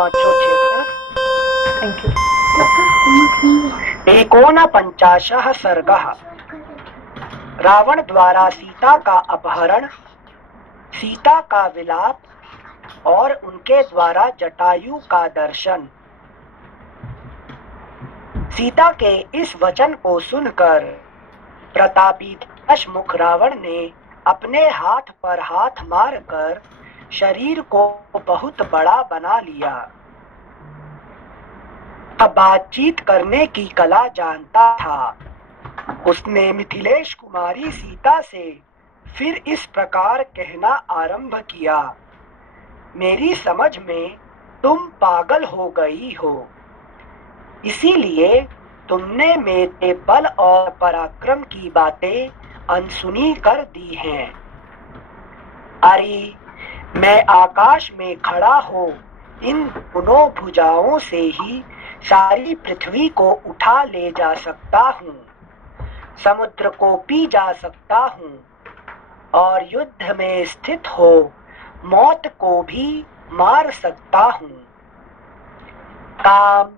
576। Thank you. एकोनपञ्चाशः सर्गः। रावण द्वारा सीता का अपहरण, सीता का विलाप और उनके द्वारा जटायु का दर्शन। सीता के इस वचन को सुनकर प्रतापी दशमुख रावण ने अपने हाथ पर हाथ मारकर शरीर को बहुत बड़ा बना लिया। अब बातचीत करने की कला जानता था। उसने मिथिलेश कुमारी सीता से फिर इस प्रकार कहना आरंभ किया, मेरी समझ में तुम पागल हो गई हो, इसीलिए तुमने मेरे बल और पराक्रम की बातें अनसुनी कर दी हैं। अरे, मैं आकाश में खड़ा हो इन दोनों भुजाओं से ही सारी पृथ्वी को उठा ले जा सकता हूँ, समुद्र को पी जा सकता हूँ और युद्ध में स्थित हो मौत को भी मार सकता हूँ। काम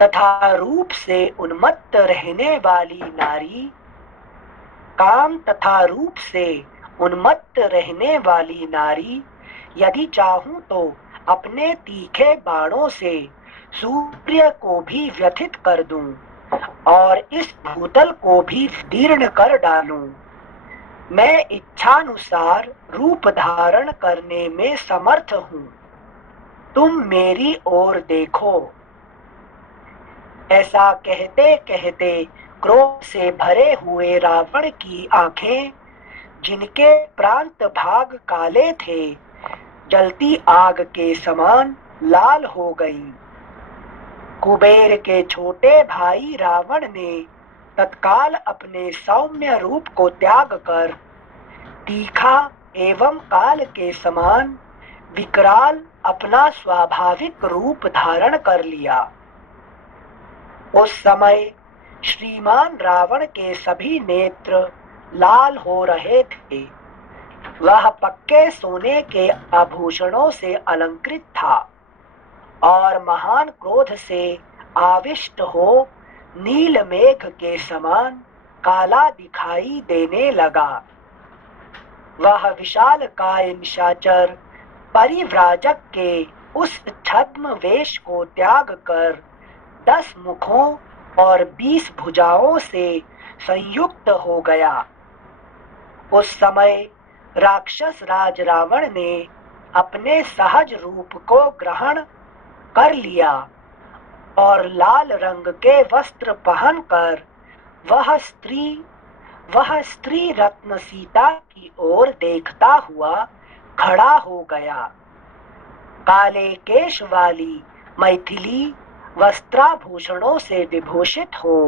तथा रूप से उन्मत्त रहने वाली नारी, काम तथा रूप से उन्मत्त रहने वाली नारी यदि चाहूं तो अपने तीखे बाणों से सूर्य को भी व्यथित कर दूं और इस भूतल को भी दीर्ण कर डालूं। मैं इच्छानुसार रूप धारण करने में समर्थ हूँ, तुम मेरी ओर देखो। ऐसा कहते कहते क्रोध से भरे हुए रावण की आंखें, जिनके प्रांत भाग काले थे, जलती आग के समान लाल हो गईं। कुबेर के छोटे भाई रावण ने तत्काल अपने सौम्य रूप को त्याग कर तीखा एवं काल के समान विकराल अपना स्वाभाविक रूप धारण कर लिया। उस समय श्रीमान रावण के सभी नेत्र लाल हो रहे थे। वह पक्के सोने के आभूषणों से अलंकृत था और महान क्रोध से आविष्ट हो नील मेघ के समान काला दिखाई देने लगा। वह विशालकाय निशाचर परिव्राजक के उस छद्म वेश को त्याग कर 10 मुखों और 20 भुजाओं से संयुक्त हो गया। उस समय राक्षस राज रावण ने अपने सहज रूप को ग्रहण कर लिया और लाल रंग के वस्त्र पहनकर वह स्त्री रत्न सीता की ओर देखता हुआ खड़ा हो गया। काले केश वाली मैथिली वस्त्राभूषणों से विभूषित हो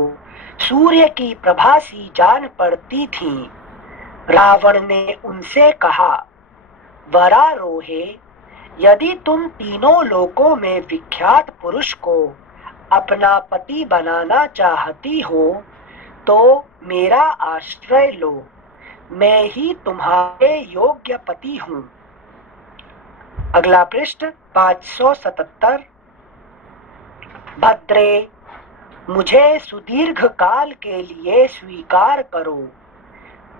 सूर्य की प्रभा सी जान पड़ती थी। रावण ने उनसे कहा, वरारोहे, यदि तुम तीनों लोकों में विख्यात पुरुष को अपना पति बनाना चाहती हो तो मेरा आश्रय लो, मैं ही तुम्हारे योग्य पति हूँ। अगला पृष्ठ 577। भद्रे, मुझे सुदीर्घ काल के लिए स्वीकार करो,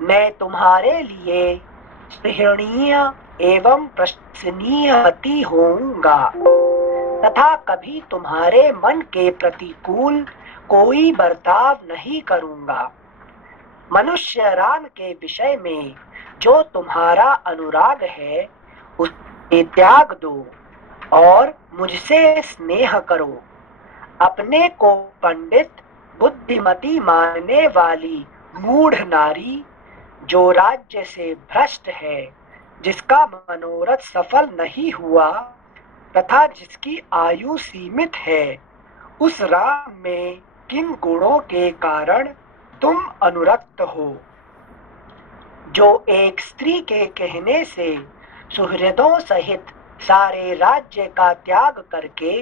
मैं तुम्हारे लिए स्पृहणीय एवं प्रशंसनीय पति होऊंगा तथा कभी तुम्हारे मन के प्रतिकूल कोई बर्ताव नहीं करूंगा। मनुष्य राम के विषय में जो तुम्हारा अनुराग है उसे त्याग दो और मुझसे स्नेह करो। अपने को पंडित बुद्धिमती मानने वाली मूढ़ नारी, जो राज्य से भ्रष्ट है, जिसका मनोरथ सफल नहीं हुआ तथा जिसकी आयु सीमित है, उस राम में किन गुणों के कारण तुम अनुरक्त हो, जो एक स्त्री के कहने से सुहृदों सहित सारे राज्य का त्याग करके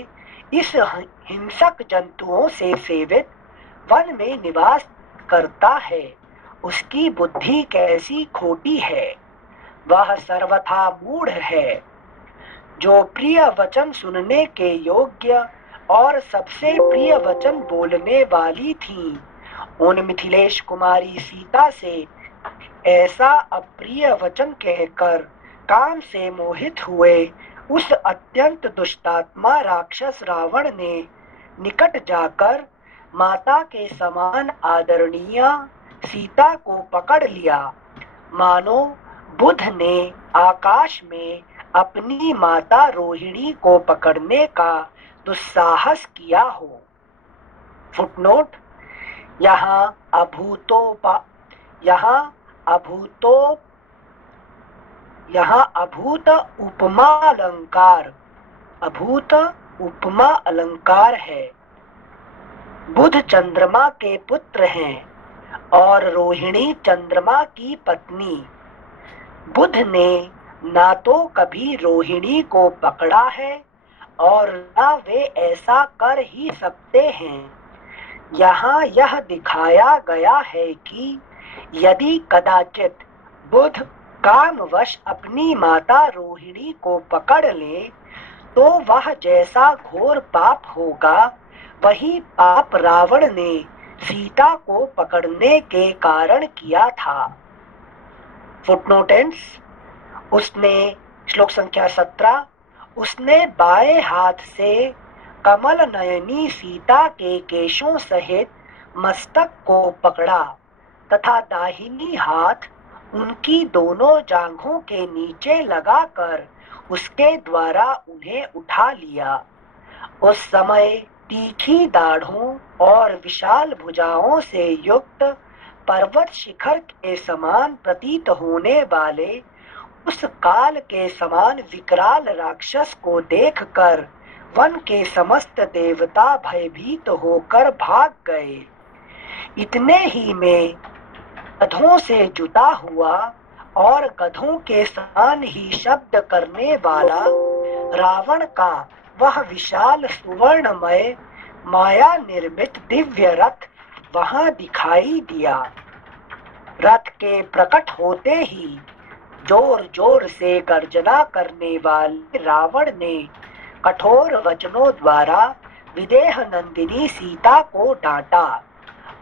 इस हिंसक जंतुओं से सेवित वन में निवास करता है, उसकी बुद्धि कैसी खोटी है, वह सर्वथा मूढ़ है। जो प्रिय वचन सुनने के योग्य और सबसे प्रिय वचन बोलने वाली थीं, उन मिथिलेश कुमारी सीता से ऐसा अप्रिय वचन कहकर काम से मोहित हुए उस अत्यंत दुष्टात्मा राक्षस रावण ने निकट जाकर माता के समान आदरणीय सीता को पकड़ लिया, मानो बुध ने आकाश में अपनी माता रोहिणी को पकड़ने का दुस्साहस किया हो। फुटनोट: यहाँ अभूत उपमा अलंकार है। बुध चंद्रमा के पुत्र हैं और रोहिणी चंद्रमा की पत्नी। बुध ने ना तो कभी रोहिणी को पकड़ा है और ना वे ऐसा कर ही सकते हैं। यहाँ यह दिखाया गया है कि यदि कदाचित बुध कामवश अपनी माता रोहिणी को पकड़ ले तो वह जैसा घोर पाप होगा, वही पाप रावण ने सीता को पकड़ने के कारण किया था। फुटनोटेंस: उसने श्लोक संख्या 17 उसने बाएं हाथ से कमल नयनी सीता के केशों सहित मस्तक को पकड़ा तथा दाहिनी हाथ उनकी दोनों जांघों के नीचे लगाकर उसके द्वारा उन्हें उठा लिया। उस समय तीखी दाढ़ों और विशाल भुजाओं से युक्त पर्वत शिखर के समान प्रतीत होने वाले उस काल के समान विकराल राक्षस को देखकर वन के समस्त देवता भयभीत होकर भाग गए। इतने ही में गधों से जुता हुआ और गधों के समान ही शब्द करने वाला रावण का वह विशाल सुवर्णमय माया निर्मित दिव्य रथ वहां दिखाई दिया। रथ के प्रकट होते ही जोर जोर से गर्जना करने वाले रावण ने कठोर वचनों द्वारा विदेह नंदिनी सीता को डांटा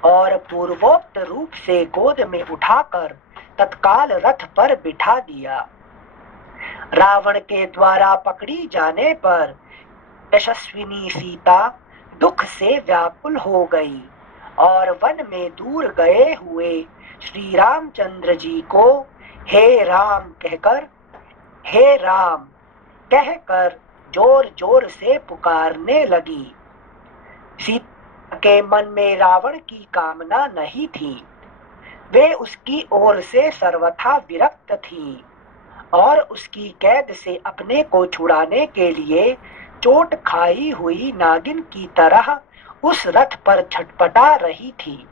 और पूर्वोक्त रूप से गोद में उठाकर तत्काल रथ पर बिठा दिया। रावण के द्वारा पकड़ी जाने पर यशस्विनी सीता दुख से व्याकुल हो गई और वन में दूर गए हुए श्री रामचंद्र जी को हे राम कहकर जोर जोर से पुकारने लगी। सीता के मन में रावण की कामना नहीं थी, वे उसकी ओर से सर्वथा विरक्त थी और उसकी कैद से अपने को छुड़ाने के लिए चोट खाई हुई नागिन की तरह उस रथ पर छटपटा रही थी।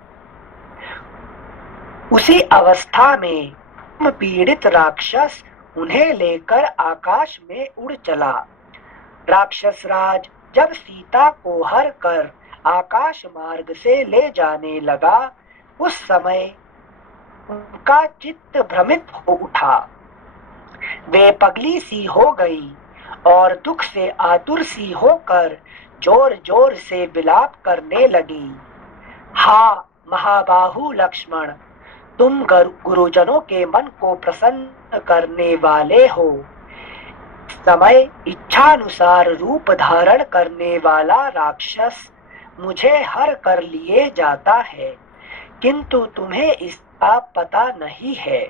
उसी अवस्था में पीड़ित राक्षस उन्हें लेकर आकाश में उड़ चला। राक्षस राज जब सीता को हर कर आकाश मार्ग से ले जाने लगा, उस समय उनका चित्त भ्रमित हो उठा। वे पगली सी हो गई और दुख से आतुर सी होकर जोर जोर से विलाप करने लगी। हा महाबाहु लक्ष्मण, तुम गुरुजनों के मन को प्रसन्न करने वाले हो। समय इच्छानुसार रूप धारण करने वाला राक्षस मुझे हर कर लिए जाता है, किंतु तुम्हें इसका पता नहीं है।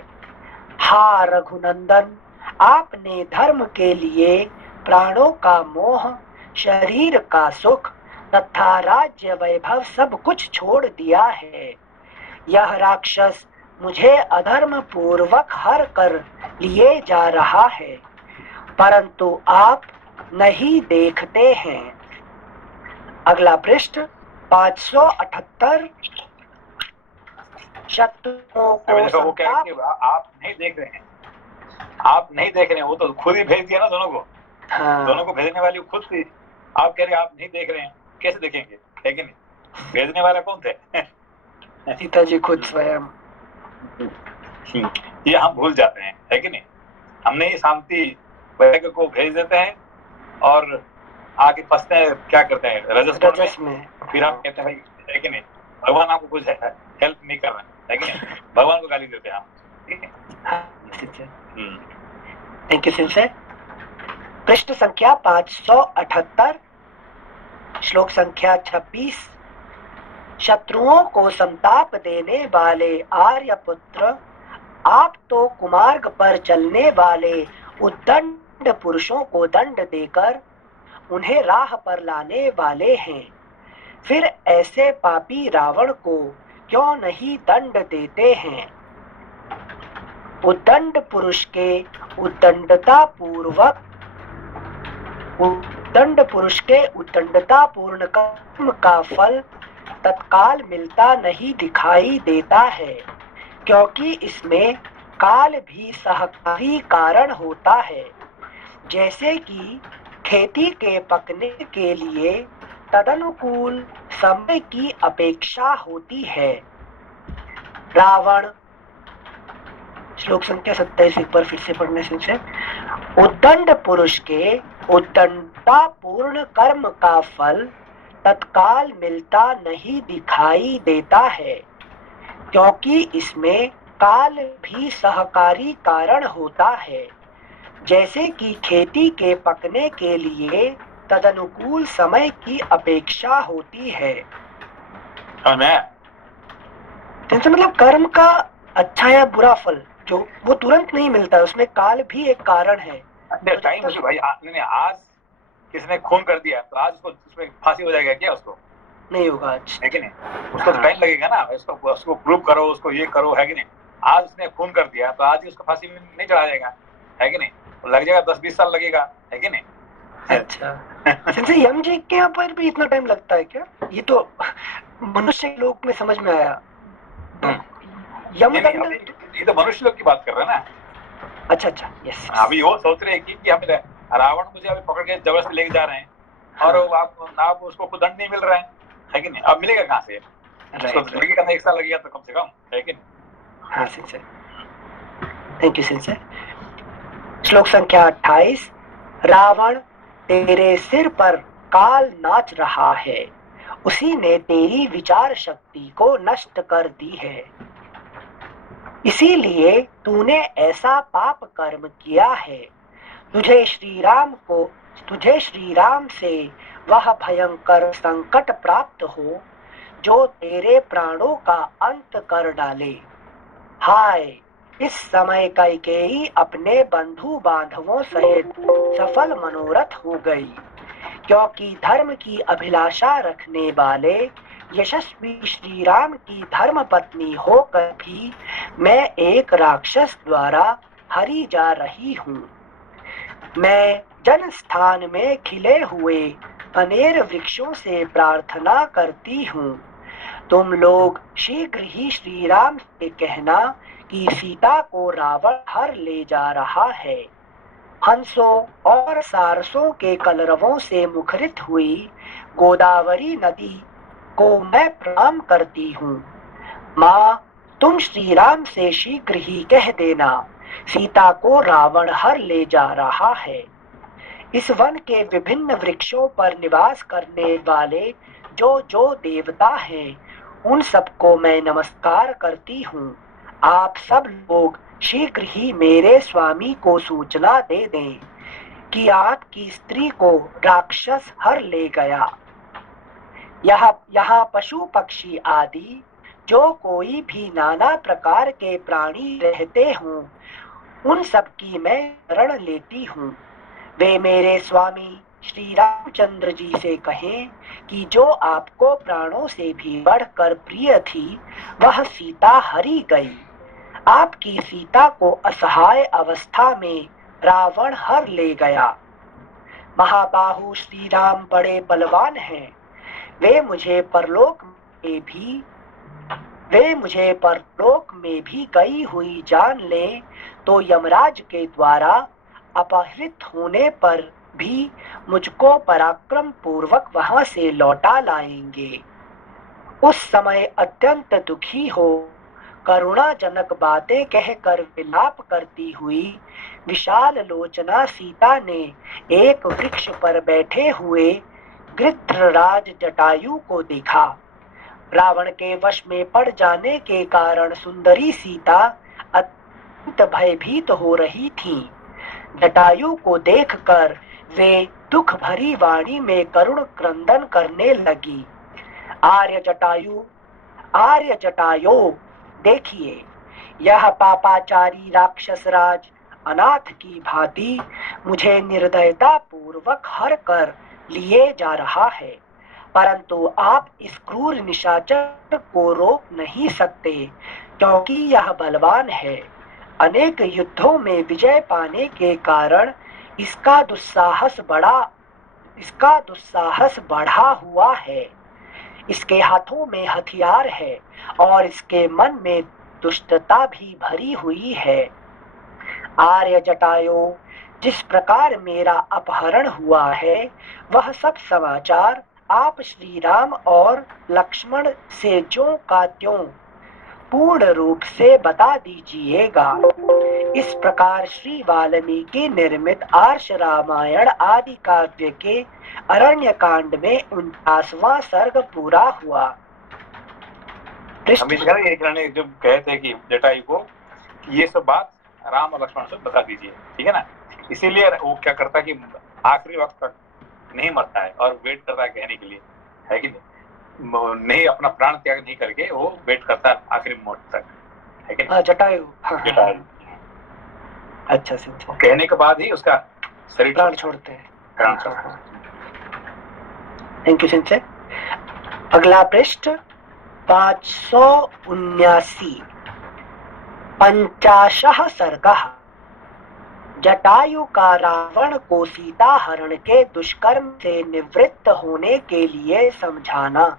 हा रघुनंदन, आपने धर्म के लिए प्राणों का मोह, शरीर का सुख तथा राज्य वैभव सब कुछ छोड़ दिया है। यह राक्षस मुझे अधर्म पूर्वक हर कर लिए जा रहा है, परंतु आप नहीं देखते हैं। अगला पृष्ठ 578। शत्रुओं को वो क्या है कि आप नहीं देख रहे हैं, आप नहीं देख रहे हैं, वो तो खुद ही भेज दिया ना दोनों को। हाँ। दोनों को भेजने वाली खुद थी। आप कह रहे हैं आप नहीं देख रहे हैं, कैसे देखेंगे, है कि नहीं? भेजने वाला कौन थे? सीता जी खुद स्वयं। ये हम भूल जाते हैं, है कि नहीं? हमने ये शांति वैग को भेज देते हैं और आके फंसते हैं, क्या करते हैं, रजस में। फिर हम कहते हैं है कि नहीं, भगवान आपको कुछ हेल्प नहीं कर रहे है कि नहीं, भगवान को गाली देते हैं हम, ठीक है। Thank you sincere. पृष्ठ संख्या 578, श्लोक संख्या 26। शत्रुओं को संताप देने वाले आर्यपुत्र, आप तो कुमार्ग पर चलने वाले उद्दंड पुरुषों को दंड देकर उन्हें राह पर लाने वाले हैं। फिर ऐसे पापी रावण को क्यों नहीं दंड देते हैं? उद्दंड पुरुष के उद्दंडता पूर्ण कर्म का फल तत्काल मिलता नहीं दिखाई देता है, क्योंकि इसमें काल भी सहकारी कारण होता है। जैसे कि खेती के पकने के लिए तदनुकूल समय की अपेक्षा होती है। रावण, श्लोक संख्या 27 एक बार फिर से पढ़ने से। उद्दंड पुरुष के उद्दंडता पूर्ण कर्म का फल तत्काल मिलता नहीं दिखाई देता है, क्योंकि इसमें काल भी सहकारी कारण होता है। जैसे कि खेती के पकने के लिए तदनुकूल समय की अपेक्षा होती है। मतलब कर्म का अच्छा या बुरा फल जो वो तुरंत नहीं मिलता, उसमें काल भी एक कारण है। टाइम भाई, आज किसने खून कर दिया तो आज उसमें फांसी हो जाएगा क्या? उसको नहीं होगा आज, है कि नहीं? उसको तो टाइम लगेगा ना, उसको प्रूव करो, उसको ये करो, है कि नहीं? आज उसने खून कर दिया तो आज ही उसको फांसी में नहीं चढ़ा जाएगा, है कि नहीं? लग जाएगा 10-20 साल लगेगा, है कि नहीं? अच्छा यम जी के यहाँ पर भी इतना टाइम लगता है क्या? ये तो मनुष्य लोक में समझ में आया। ये तो मनुष्य लोग की बात कर रहे हैं ना। अच्छा यस। अभी वो सोच रहे हैं कि हम रावण मुझे अभी पकड़ के जबरदस्ती लेके जा रहे हैं और आप उसको कोई दंड नहीं मिल रहा है कि नहीं? अब मिलेगा कहाँ से? लगेगा 1 साल लगेगा तो कम से कम, है कि नहीं? हाँ सिंसर, थैंक यू सिंसर। श्लोक संख्या 28। रावण, तेरे सिर पर काल नाच रहा है, उसी ने तेरी विचार शक्ति को नष्ट कर दी है। इसीलिए तूने ऐसा पाप कर्म किया है। तुझे श्री राम से वह भयंकर संकट प्राप्त हो जो तेरे प्राणों का अंत कर डाले। हाय, इस समय कैकेयी अपने बंधु बांधवों सहित सफल मनोरथ हो गई, क्योंकि धर्म की अभिलाषा रखने वाले यशस्वी श्री राम की धर्म पत्नी होकर भी मैं एक राक्षस द्वारा हरी जा रही हूँ। मैं जन स्थान में खिले हुए अनेर वृक्षों से प्रार्थना करती हूँ, तुम लोग शीघ्र ही श्री राम से कहना कि सीता को रावण हर ले जा रहा है। हंसों और सारसों के कलरवों से मुखरित हुई गोदावरी नदी को मैं प्रणाम करती हूँ। माँ, तुम श्री राम से शीघ्र ही कह देना, सीता को रावण हर ले जा रहा है। इस वन के विभिन्न वृक्षों पर निवास करने वाले जो जो देवता हैं, उन सबको मैं नमस्कार करती हूँ। आप सब लोग शीघ्र ही मेरे स्वामी को सूचना दे दें कि आपकी स्त्री को राक्षस हर ले गया। यहाँ पशु पक्षी आदि जो कोई भी नाना प्रकार के प्राणी रहते हों, उन सब की मैं शरण लेती हूँ। वे मेरे स्वामी श्री रामचंद्र जी से कहें कि जो आपको प्राणों से भी बढ़कर प्रिय थी, वह सीता हरी गई। आपकी सीता को असहाय अवस्था में रावण हर ले गया। महाबाहु श्री राम बड़े बलवान हैं। वे मुझे परलोक में भी गई हुई जान ले तो यमराज के द्वारा अपहृत होने पर भी मुझको पराक्रम पूर्वक वहां से लौटा लाएंगे। उस समय अत्यंत दुखी हो करुणाजनक बातें कहकर विलाप करती हुई विशाल लोचना सीता ने एक वृक्ष पर बैठे हुए गृध्रराज जटायु को देखा। रावण के वश में पड़ जाने के कारण सुंदरी सीता अत्यंत भयभीत हो रही थी। जटायु को देखकर वे दुख भरी वाणी में करुण क्रंदन करने लगी। आर्य जटायो, देखिए, यह पापाचारी राक्षस राज अनाथ की भांति मुझे निर्दयता पूर्वक हर कर लिए जा रहा है, परंतु आप इस क्रूर निशाचर को रोक नहीं सकते, क्योंकि यह बलवान है। अनेक युद्धों में विजय पाने के कारण इसका दुस्साहस बढ़ा हुआ है। इसके हाथों में हथियार है और इसके मन में दुष्टता भी भरी हुई है। आर्य जटायो, जिस प्रकार मेरा अपहरण हुआ है वह सब समाचार आप श्री राम और लक्ष्मण से ज्यों का त्यों पूर्ण रूप से बता दीजिएगा। इस प्रकार श्री वाल्मीकि निर्मित आर्ष रामायण आदि काव्य के अरण्य कांड में 49वां सर्ग पूरा हुआ। जब कहे थे कि जटायु को ये सब बात राम और लक्ष्मण से बता दीजिए, ठीक है ना, इसीलिए वो क्या करता है कि आखिरी वक्त तक नहीं मरता है और वेट करता है कहने के लिए, है कि नहीं, अपना प्राण त्याग नहीं करके वो वेट करता है आखिरी मोड़ तक, है कि जटायु। अच्छा, कहने के बाद ही उसका शरीर प्राण छोड़ते हैं। थैंक यू सिंचे। अगला पृष्ठ 579। 50 सर्गः। जटायु का रावण को सीता हरण के दुष्कर्म से निवृत्त होने के लिए समझाना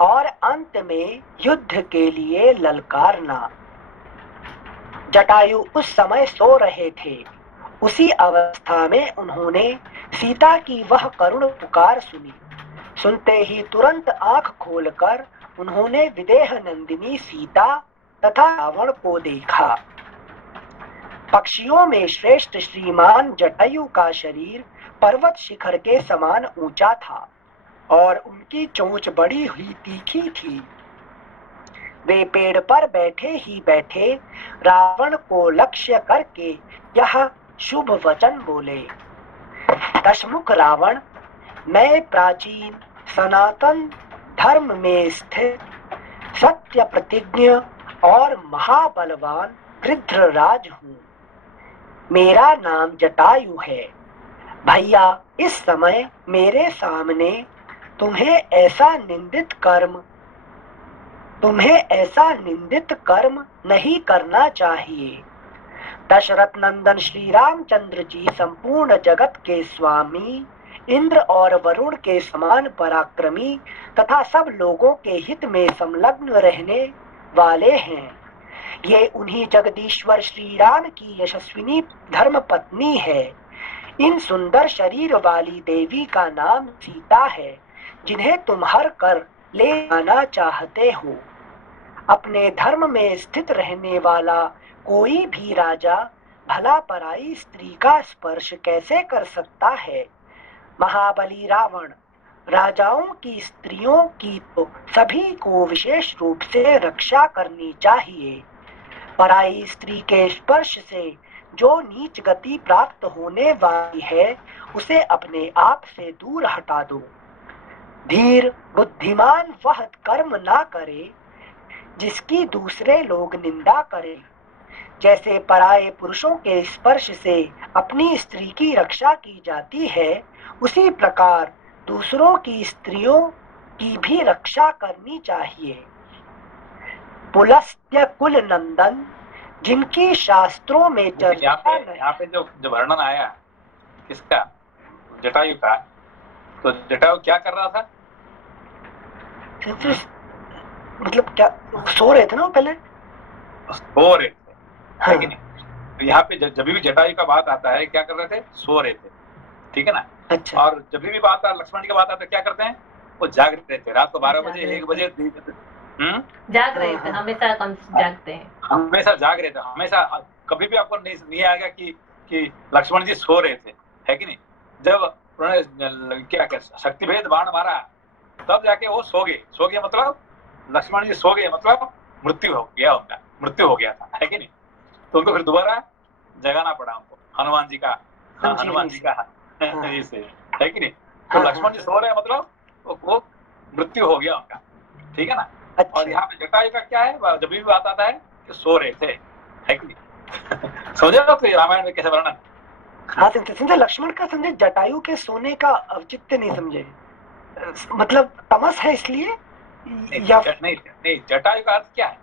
और अंत में युद्ध के लिए ललकारना। जटायु उस समय सो रहे थे। उसी अवस्था में उन्होंने सीता की वह करुण पुकार सुनी। सुनते ही तुरंत आंख खोलकर उन्होंने विदेह नंदिनी सीता तथा रावण को देखा। पक्षियों में श्रेष्ठ श्रीमान जटायु का शरीर पर्वत शिखर के समान ऊंचा था और उनकी चोंच बड़ी हुई तीखी थी। वे पेड़ पर बैठे ही बैठे रावण को लक्ष्य करके यह शुभ वचन बोले। दशमुख रावण, मैं प्राचीन सनातन धर्म में स्थित सत्य प्रतिज्ञ और महाबलवान गृध्रराज हूँ। मेरा नाम जटायु है। भैया, इस समय मेरे सामने तुम्हें ऐसा निंदित कर्म नहीं करना चाहिए। दशरथ नंदन श्री रामचंद्र जी संपूर्ण जगत के स्वामी, इंद्र और वरुण के समान पराक्रमी तथा सब लोगों के हित में संलग्न रहने वाले हैं। ये उन्हीं जगदीश्वर श्री राम की यशस्विनी धर्म पत्नी है। इन सुंदर शरीर वाली देवी का नाम सीता है, जिन्हें तुम हर कर ले आना चाहते हो। अपने धर्म में स्थित रहने वाला कोई भी राजा भला पराई स्त्री का स्पर्श कैसे कर सकता है। महाबली रावण, राजाओं की स्त्रियों की तो सभी को विशेष रूप से रक्षा करनी चाहिए। पराई स्त्री के स्पर्श से जो नीच गति प्राप्त होने वाली है, उसे अपने आप से दूर हटा दो। धीर बुद्धिमान वह कर्म ना करे जिसकी दूसरे लोग निंदा करें। जैसे पराये पुरुषों के स्पर्श से अपनी स्त्री की रक्षा की जाती है, उसी प्रकार दूसरों की स्त्रियों की भी रक्षा करनी चाहिए। पुलस्त्य कुल नंदन, जिनकी शास्त्रों में चर्चा यहाँ पे जो वर्णन आया किसका, जटायु का, तो जटायु क्या कर रहा था? मतलब क्या सो रहे थे ना पहले? सो रहे थे, है कि नहीं? तो यहाँ पे जब भी जटायु का बात आता है, क्या कर रहे थे? सो रहे थे, ठीक है ना? अच्छा। और जब भी बात आता है लक्ष्मण की बात आता है, क्या करते हैं? वो जाग रहे थे। रात को 12 बजे 1 बजे जाग रहे थे, हमेशा जागते हैं, हमेशा जाग रहे थे, हमेशा। कभी भी आपको नहीं आएगा कि लक्ष्मण जी सो रहे थे, है कि नहीं। जब उन्होंने क्या शक्तिभेद बाण मारा तब जाके वो सो गए मतलब लक्ष्मण जी सो गए मतलब मृत्यु हो गया, उनका मृत्यु हो गया था, है कि नहीं। तो उनको फिर दोबारा जगाना पड़ा उनको, हनुमान जी का इसे, है कि नहीं। तो लक्ष्मण जी सो रहे हैं मतलब वो मृत्यु हो गया उनका, ठीक है ना। और यहाँ पे जटायु का क्या है, जब भी बात आता है कि सो रहे थे, है कि नहीं। समझे आप रामायण में कैसे वर्णन। हाँ संजय, लक्ष्मण का समझे जटायु के सोने का औचित्य नहीं समझे, मतलब तमस है इसलिए या नहीं, जटायु का अर्थ क्या है।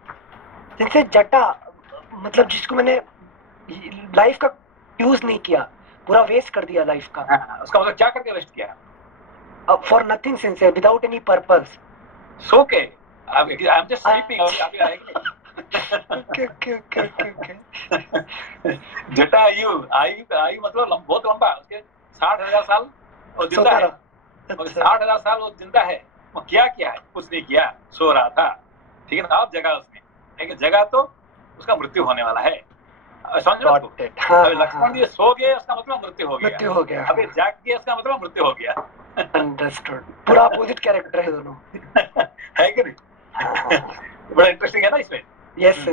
जैसे जटा मतलब जिसको मैंने लाइफ का यूज नहीं किया, पूरा वेस्ट कर दिया लाइफ का। उसका मतलब क्या करके वेस्ट किया। For nothing sincere, without any purpose. So के आई एम जस्ट स्लीपिंग, अभी आएगी। जटायु आयु मतलब बहुत लंबा, उसके 60,000 साल वो जिंदा है। 60,000 साल वो जिंदा है, वो क्या है, कुछ नहीं किया, सो रहा था, ठीक है ना। अब जगह उसने, लेकिन जगह तो उसका मृत्यु होने वाला है, समझ लो। अभी लक्ष्मण जी सो गए उसका मतलब मृत्यु हो गया, अभी जाग गए उसका मतलब मृत्यु हो गया। अंडरस्टूड, पूरा अपोजिट कैरेक्टर है दोनों, है कि नहीं। बड़ा इंटरेस्टिंग है ना इसमें। यस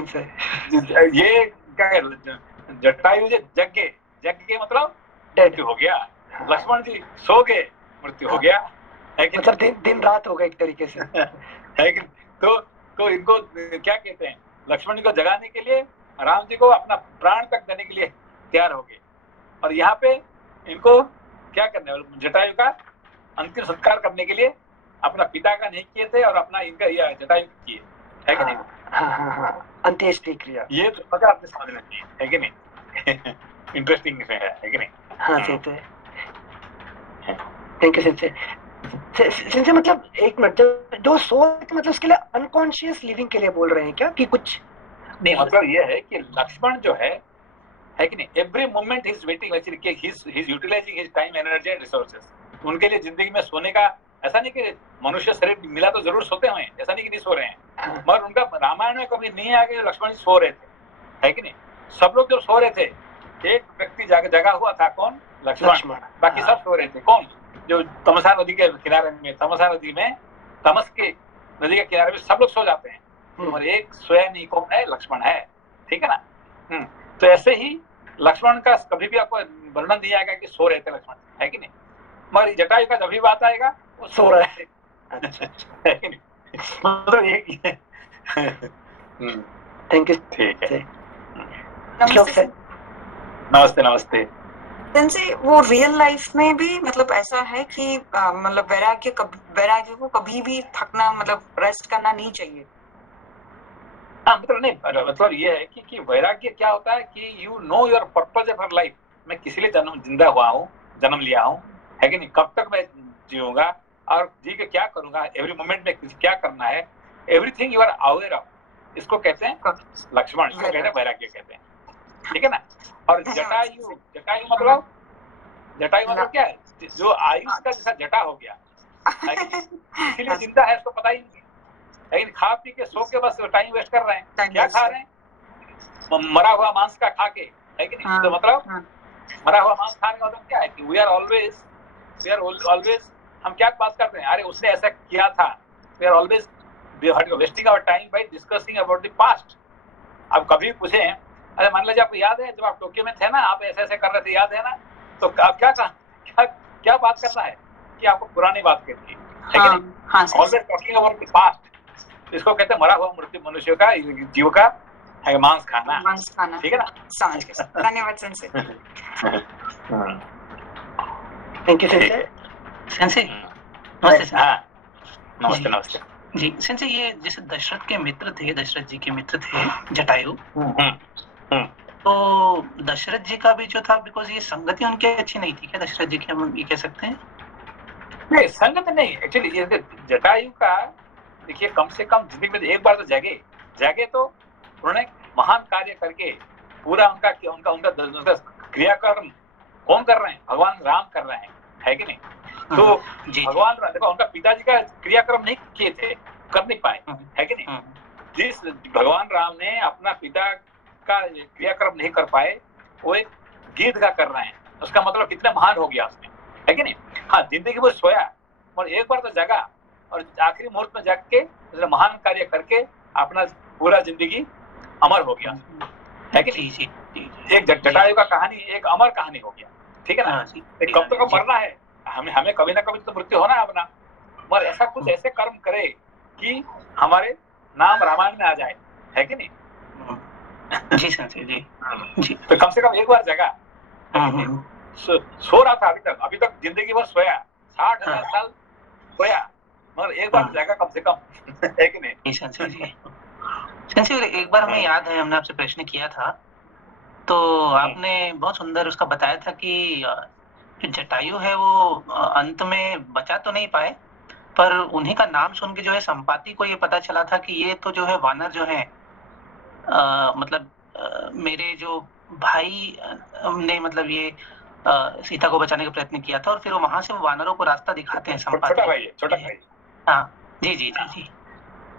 ये क्या है, जटायु जग गए मतलब मृत्यु हो गया, लक्ष्मण जी सो गए मृत्यु हो गया, है कि मतलब दिन रात हो गया एक तरीके से। है कि तो इनको क्या कहते हैं, लक्ष्मण जी को जगाने के लिए राम जी को अपना प्राण तक देने के लिए तैयार हो गए। और यहाँ पे इनको क्या करना है, जटायु का अंतिम संस्कार करने के लिए अपना पिता का नहीं किए थे और अपना इनका जटायु किए, है कि नहीं। अंत्येष्टि क्रिया, ये तो मजा आपने समझना चाहिए, है कि नहीं। इंटरेस्टिंग है कि नहीं। हाँ सही है, थैंक यू सिंसे। मतलब एक मिनट, जो सोच मतलब उसके लिए अनकॉन्शियस लिविंग के लिए बोल रहे हैं क्या, कि कुछ नहीं, मतलब ये है कि लक्ष्मण जो है कि नहीं, every moment he is waiting, he is utilising his time, energy and resources. उनके लिए जिंदगी में सोने का ऐसा नहीं कि मनुष्य शरीर मिला तो जरूर सोते हुए, ऐसा नहीं कि नहीं सो रहे हैं, मगर उनका रामायण में कभी नहीं आ गया लक्ष्मण जी सो रहे थे, है कि नहीं। सब लोग जब सो रहे थे, एक व्यक्ति जगा हुआ था, कौन, लक्ष्मण। बाकी सब सो रहे थे, कौन, जो तमसा नदी के किनारे में, तमसा नदी में, तमस के नदी के किनारे में सब लोग सो जाते हैं, और एक सोया नहीं, कौन है, लक्ष्मण है, ठीक है ना। तो ऐसे ही लक्ष्मण का कभी भी आपको वर्णन नहीं आएगा कि सो रहे थे लक्ष्मण, है कि नहीं। मगर जटायु का जब भी बात आएगा वो सो रहे थे, है कि नहीं। मतलब एक थैंक यू, ठीक है। नमस्ते नमस्ते। से वो रियल लाइफ में भी मतलब ऐसा है कि मतलब वैराग्य को कभी भी थकना, मतलब रेस्ट करना नहीं चाहिए। हाँ, मतलब नहीं, मतलब ये है कि वैराग्य क्या होता है कि you know your purpose of life. मैं किसी लिए जिंदा हुआ हूँ, जन्म लिया हूँ, है कि नहीं, कब तक मैं जीऊंगा और जी के क्या करूंगा, एवरी मोमेंट में क्या करना है, everything you are aware of, इसको कहते हैं लक्ष्मण, इसको कहते हैं वैराग्य कहते हैं, ठीक है ना। और जटायु मतलब क्या है, जो आयुष का जैसा जटा हो गया, इसीलिए जिंदा है, इसको पता ही नहीं, लेकिन खा पी के सो के बस टाइम वेस्ट कर रहे हैं। क्या खा रहे हैं, मरा हुआ मांस का खा के, है कि नहीं। तो मतलब मरा हुआ मांस खाने का मतलब क्या है कि वी आर ऑलवेज हम क्या बात करते हैं, अरे उसने ऐसा किया था, we are always wasting our time by discussing about the past. अब कभी पूछे, अरे मान लीजिए आपको याद है जब आप टोक्यो में थे ना, आप ऐसे कर रहे थे, याद है ना, तो आप क्या बात करना है कि आपको पुरानी बात करनी है, always talking about the past. इसको कहते हैं मरा हुआ मृत्यु मनुष्य का, जीव का है मांस खाना, ठीक है ना। समझ गए, धन्यवाद सेंसे। Thank you sense. नमस्ते। हाँ, नमस्ते जी सेंसे, ये जैसे दशरथ के मित्र थे, दशरथ जी के मित्र थे जटायु, तो दशरथ जी का भी जो था, बिकॉज ये संगति उनकी अच्छी नहीं थी क्या दशरथ जी की, हम ये कह सकते हैं। नहीं, संगत नहीं, एक्चुअली ये जटायु का देखिए, कम से कम जिंदगी में एक बार तो जागे तो उन्होंने महान कार्य करके पूरा उनका क्रियाकर्म कौन कर रहे हैं, भगवान राम कर रहे हैं, है कि नहीं। तो भगवान देखो, उनका पिताजी का क्रियाक्रम नहीं किए थे, कर नहीं पाए, है कि नहीं? जिस भगवान राम ने अपना पिता का क्रियाक्रम नहीं कर पाए, वो एक गीत का कर रहे हैं, उसका मतलब कितना महान हो गया उसने, है कि नहीं? हाँ, जिंदगी वो सोया और एक बार तो जगा और आखिरी मुहूर्त में जाग के उसने महान कार्य करके अपना पूरा जिंदगी अमर हो गया, है कि नहीं? एक जटायु का कहानी एक अमर कहानी हो गया, ठीक है ना? कब तक मरना है, हमें कभी ना कभी तो मृत्यु होना है अपना, मगर ऐसा कुछ ऐसे कर्म करे कि हमारे नाम रामायण में आ जाए, है कि नहीं? जी संजय जी, जी। तो कम से कम एक बार जगा, सो रहा था अभी तक जिंदगी भर सोया, 60,000 साल सोया, मगर एक बार जगा कम से कम, है कि नहीं? संजय जी, संजय एक बार हमें याद है, हमने आपसे प्रश्न किया था, तो आपने बहुत सुंदर उसका बताया था कि जो जटायु है वो अंत में बचा तो नहीं पाए, पर उन्हीं का नाम सुन के जो है संपाति को ये पता चला था कि ये तो जो है वानर जो है मतलब मेरे जो भाई ने मतलब ये सीता को बचाने का प्रयत्न किया था, और फिर वहां से वो वानरों को रास्ता दिखाते हैं संपाति। छोटा भाई। हाँ जी जी जी जी।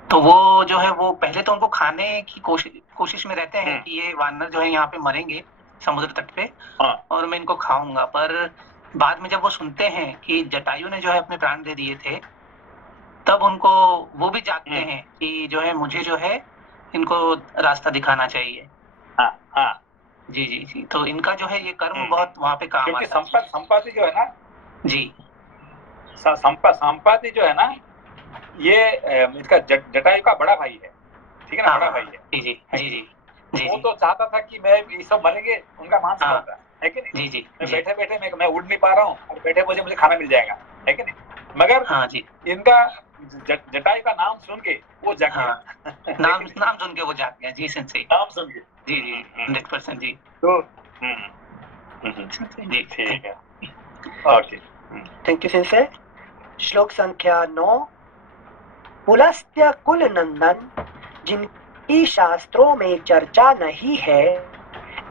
तो वो जो है वो पहले तो उनको खाने की कोशिश में रहते हैं कि ये वानर जो है यहाँ पे मरेंगे समुद्र तट पे, और मैं इनको खाऊंगा, पर बाद में जब वो सुनते हैं कि जटायु ने जो है अपने प्राण दे दिए थे, तब उनको वो भी जागते हैं कि जो है मुझे जो है इनको रास्ता दिखाना चाहिए। जी जी जी। तो इनका जो है ये कर्म बहुत वहाँ पे काम आता है। संपाति जो है ना जी, संपाति जो है ना, ये इसका जटायु का बड़ा भाई है, ठीक है ना? बड़ा भाई है। जी जी जी जी। वो तो चाहता था कि मैं ये सब मरेंगे, उनका मांस खाऊंगा, है कि नहीं? जी जी। बैठे बैठे मैं उड़ नहीं पा रहा हूँ, और बैठे मुझे खाना मिल जाएगा, है कि नहीं? मगर हाँ जी, इनका जटायु का नाम सुन के वो जाग गया। नाम सुन के वो जाग गया। जी संजय, नाम सुन के। जी जी 100% जी। तो जी ठीक है, ओके, थैंक यू सिंसे। श्लोक संख्या 9। पुलस्त्य कुल नंदन, जिनकी शास्त्रों में चर्चा नहीं है,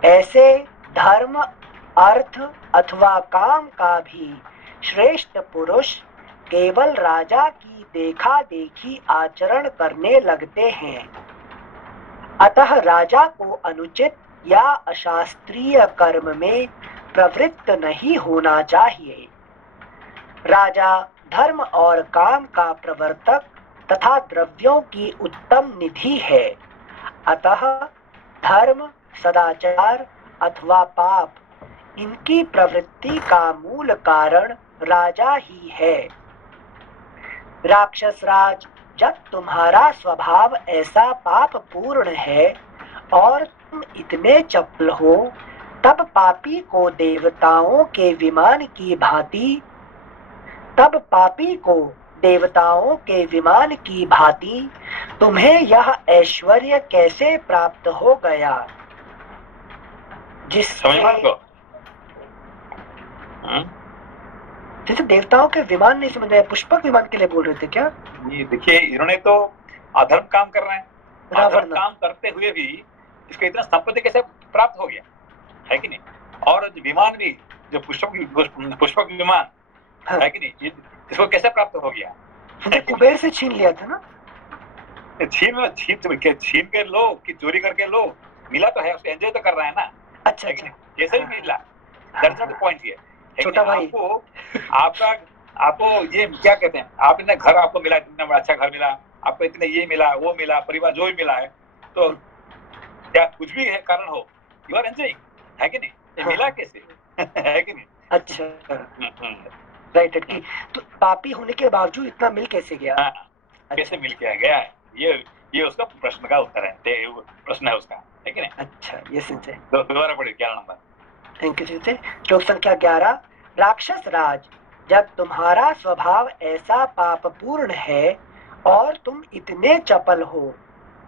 ऐसे धर्म अर्थ अथवा काम का भी श्रेष्ठ पुरुष केवल राजा की देखा देखी आचरण करने लगते हैं। अतः राजा को अनुचित या अशास्त्रीय कर्म में प्रवृत्त नहीं होना चाहिए। राजा धर्म और काम का प्रवर्तक तथा द्रव्यों की उत्तम निधि है, अतः धर्म सदाचार अथवा पाप इनकी प्रवृत्ति का मूल कारण राजा ही है। राक्षस राज, जब तुम्हारा स्वभाव ऐसा पाप पूर्ण है और तुम इतने चपल हो, तब पापी को देवताओं के विमान की भांति तुम्हें यह ऐश्वर्य कैसे प्राप्त हो गया, जैसे देवताओं के विमान नहीं समझ में, पुष्पक विमान के लिए बोल रहे थे क्या? ये देखिए, इन्होंने तो अधर्म काम कर रहे हैं, अधर्म काम करते हुए भी इसको इतना संपत्ति कैसे प्राप्त हो गया, है कि नहीं? और विमान भी जो पुष्पक विमान, है कि नहीं, इसको कैसे प्राप्त हो गया? कुबेर से छीन लिया था ना? छीन के लो कि चोरी करके लो, मिला तो है, उसको एंजॉय तो कर रहा है ना। अच्छा, कैसे भी मिला, that's not the point here. छोटा भाई, आपको ये क्या कहते हैं, आप इतना घर आपको मिला, इतना बड़ा अच्छा घर मिला आपको, इतने ये मिला वो मिला, परिवार जो भी मिला है, तो क्या कुछ भी है कारण हो, यू आर एंजॉयिंग, है कि नहीं? ये मिला कैसे? है कि नहीं? अच्छा, राइट। तो पापी होने के बावजूद इतना मिल कैसे गया? कैसे मिल के गया है, ये उसका प्रश्न का उत्तर है, प्रश्न है उसका, है कि नहीं? अच्छा, ये सिंचे दोबारा पढ़िए 11 नंबर। Thank you सिंचे। श्लोक संख्या 11। राक्षस राज, जब तुम्हारा स्वभाव ऐसा पापपूर्ण है और तुम इतने चपल हो,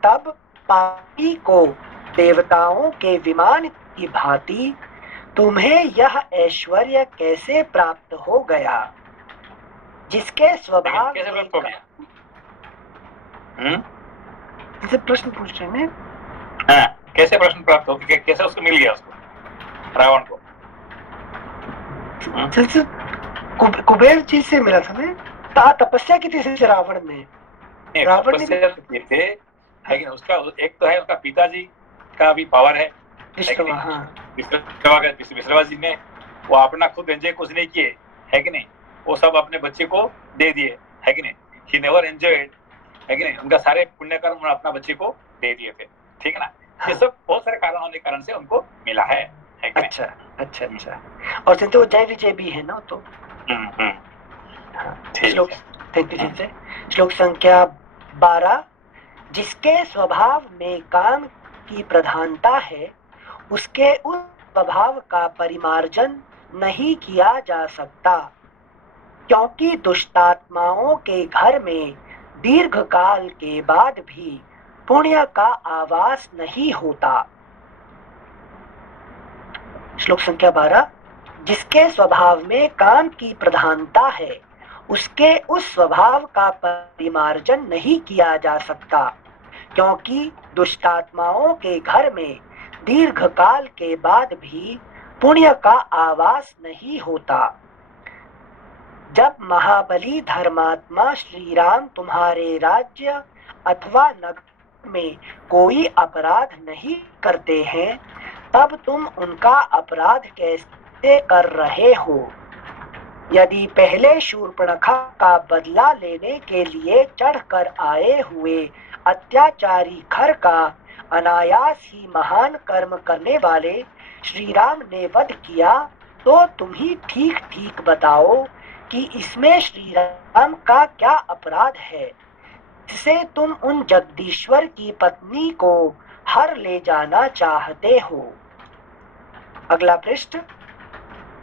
तब पापी को देवताओं के विमान की भांति तुम्हें यह ऐश्वर्य कैसे प्राप्त हो गया, जिसके स्वभाव कैसे प्राप्त हो गया? इसे प्रश्न पूछ रहे हैं। हाँ, कैसे प्रश्न प्राप्त हो गया, कैसे उसको मिल गया, उसको रावण को? कुबेर जी से मिला था, तपस्या की थी रावण ने। रावण ने तपस्या किए थे, है कि नहीं? उसका एक तो है उनका पिताजी का भी पावर है विश्रवा, हाँ विश्रवा जी ने वो अपना खुद एंजॉय कुछ नहीं किए, है कि नहीं? वो सब अपने बच्चे को दे दिए, है कि नहीं? ही नेवर एंजॉयड, है कि नहीं? उनका सारे पुण्य कर्म उन्होंने अपना बच्चे को दे दिए थे, ठीक है ना? ये सब बहुत सारे कारण होने के कारण से उनको मिला है कि नहीं? अच्छा अच्छा अच्छा। और सिंधु वो जय विजय भी है ना तो। ठीक श्लोक, है। Thank you Sindhu. श्लोक संख्या 12। जिसके स्वभाव में काम की प्रधानता है, उसके उस स्वभाव का परिमार्जन नहीं किया जा सकता, क्योंकि दुष्टात्माओं के घर में दीर्घ काल के बाद भी पुण्य का आवास नहीं होता। श्लोक संख्या 12। जिसके स्वभाव में काम की प्रधानता है, उसके उस स्वभाव का परिमार्जन नहीं किया जा सकता, क्योंकि दुष्टात्माओं के घर में दीर्घ काल के बाद भी पुण्य का आवास नहीं होता। जब महाबली धर्मात्मा श्री राम तुम्हारे राज्य अथवा नगर में कोई अपराध नहीं करते हैं, तब तुम उनका अपराध कैसे कर रहे हो? यदि पहले शूर्पणखा का बदला लेने के लिए चढ़कर आए हुए अत्याचारी खर का अनायास ही महान कर्म करने वाले श्री राम ने वध किया, तो तुम ही ठीक ठीक बताओ कि इसमें श्री राम का क्या अपराध है, जिसे तुम उन जगदीश्वर की पत्नी को हर ले जाना चाहते हो? अगला पृष्ठ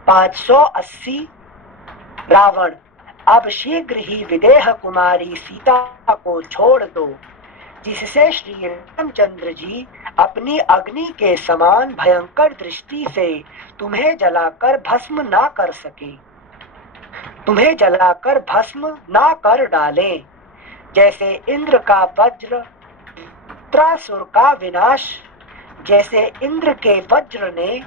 580। रावण, अब शीघ्र ही विदेह कुमारी सीता को छोड़ दो, जिससे श्री रामचंद्र जी अपनी अग्नि के समान भयंकर दृष्टि से तुम्हें जलाकर भस्म ना कर सके, तुम्हें जलाकर भस्म ना कर डालें। जैसे इंद्र का वज्र वृत्रासुर का विनाश, जैसे इंद्र के वज्र ने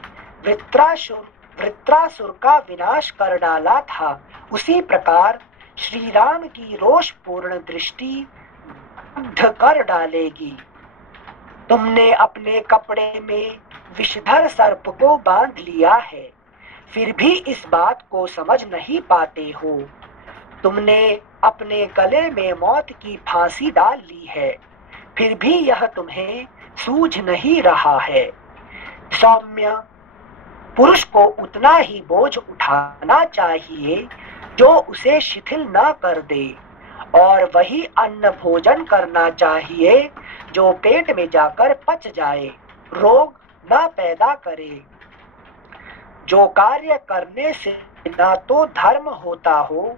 वृत्रासुर का विनाश कर डाला था, उसी प्रकार श्री राम की रोषपूर्ण दृष्टि दग्ध कर डालेगी। तुमने अपने कपड़े में विषधर सर्प को बांध लिया है, फिर भी इस बात को समझ नहीं पाते हो। तुमने अपने गले में मौत की फांसी डाल ली है, फिर भी यह तुम्हें सूझ नहीं रहा है। सौम्य पुरुष को उतना ही बोझ उठाना चाहिए जो उसे शिथिल न कर दे, और वही अन्न भोजन करना चाहिए जो पेट में जाकर पच जाए, रोग न पैदा करे। जो कार्य करने से ना तो धर्म होता हो,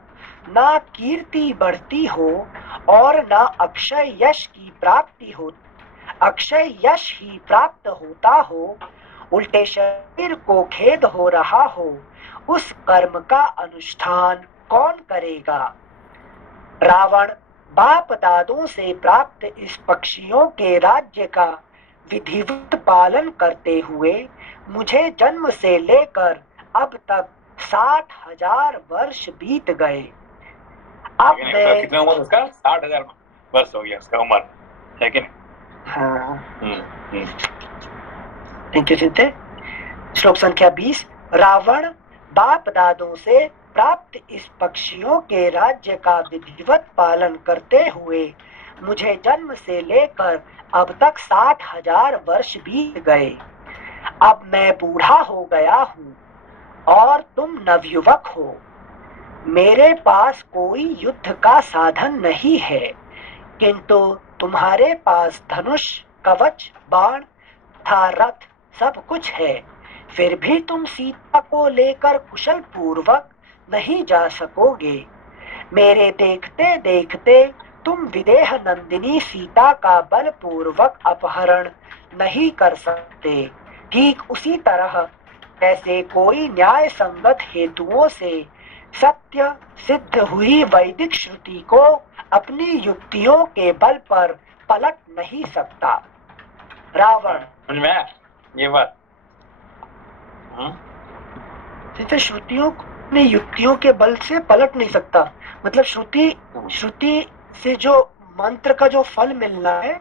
ना कीर्ति बढ़ती हो, और ना अक्षय यश की प्राप्ति हो, अक्षय यश ही प्राप्त होता हो, उल्टे शरीर को खेद हो रहा हो, उस कर्म का अनुष्ठान कौन करेगा? रावण, बाप दादों से प्राप्त इस पक्षियों के राज्य का विधिवत पालन करते हुए मुझे जन्म से लेकर अब तक 60,000 वर्ष बीत गए। अब मैं कितना उम्र उसका? 60,000 वर्ष हो गया उसका उम्र, है कि नहीं? हाँ। थैंक यू चिंते। श्लोक संख्या 20। रावण, बाप दादों से प्राप्त इस पक्षियों के राज्य का विधिवत पालन करते हुए मुझे जन्म से लेकर अब तक 60,000 वर्ष बीत गए। अब मैं बूढ़ा हो गया हूँ और तुम नवयुवक हो। मेरे पास कोई युद्ध का साधन नहीं है, किंतु तुम्हारे पास धनुष, कवच, बाण तथा रथ सब कुछ है। फिर भी तुम सीता को लेकर कुशल पूर्वक नहीं जा सकोगे। मेरे देखते देखते तुम विदेह नंदिनी सीता का बलपूर्वक अपहरण नहीं कर सकते। ठीक उसी तरह ऐसे कोई न्याय संगत हेतुओं से सत्य सिद्ध हुई वैदिक श्रुति को अपनी युक्तियों के बल पर पलट नहीं सकता। रावण, समझ में आया ये बात? श्रुतियों ने युक्तियों के बल से पलट नहीं सकता, मतलब श्रुति से जो मंत्र का जो फल मिलना है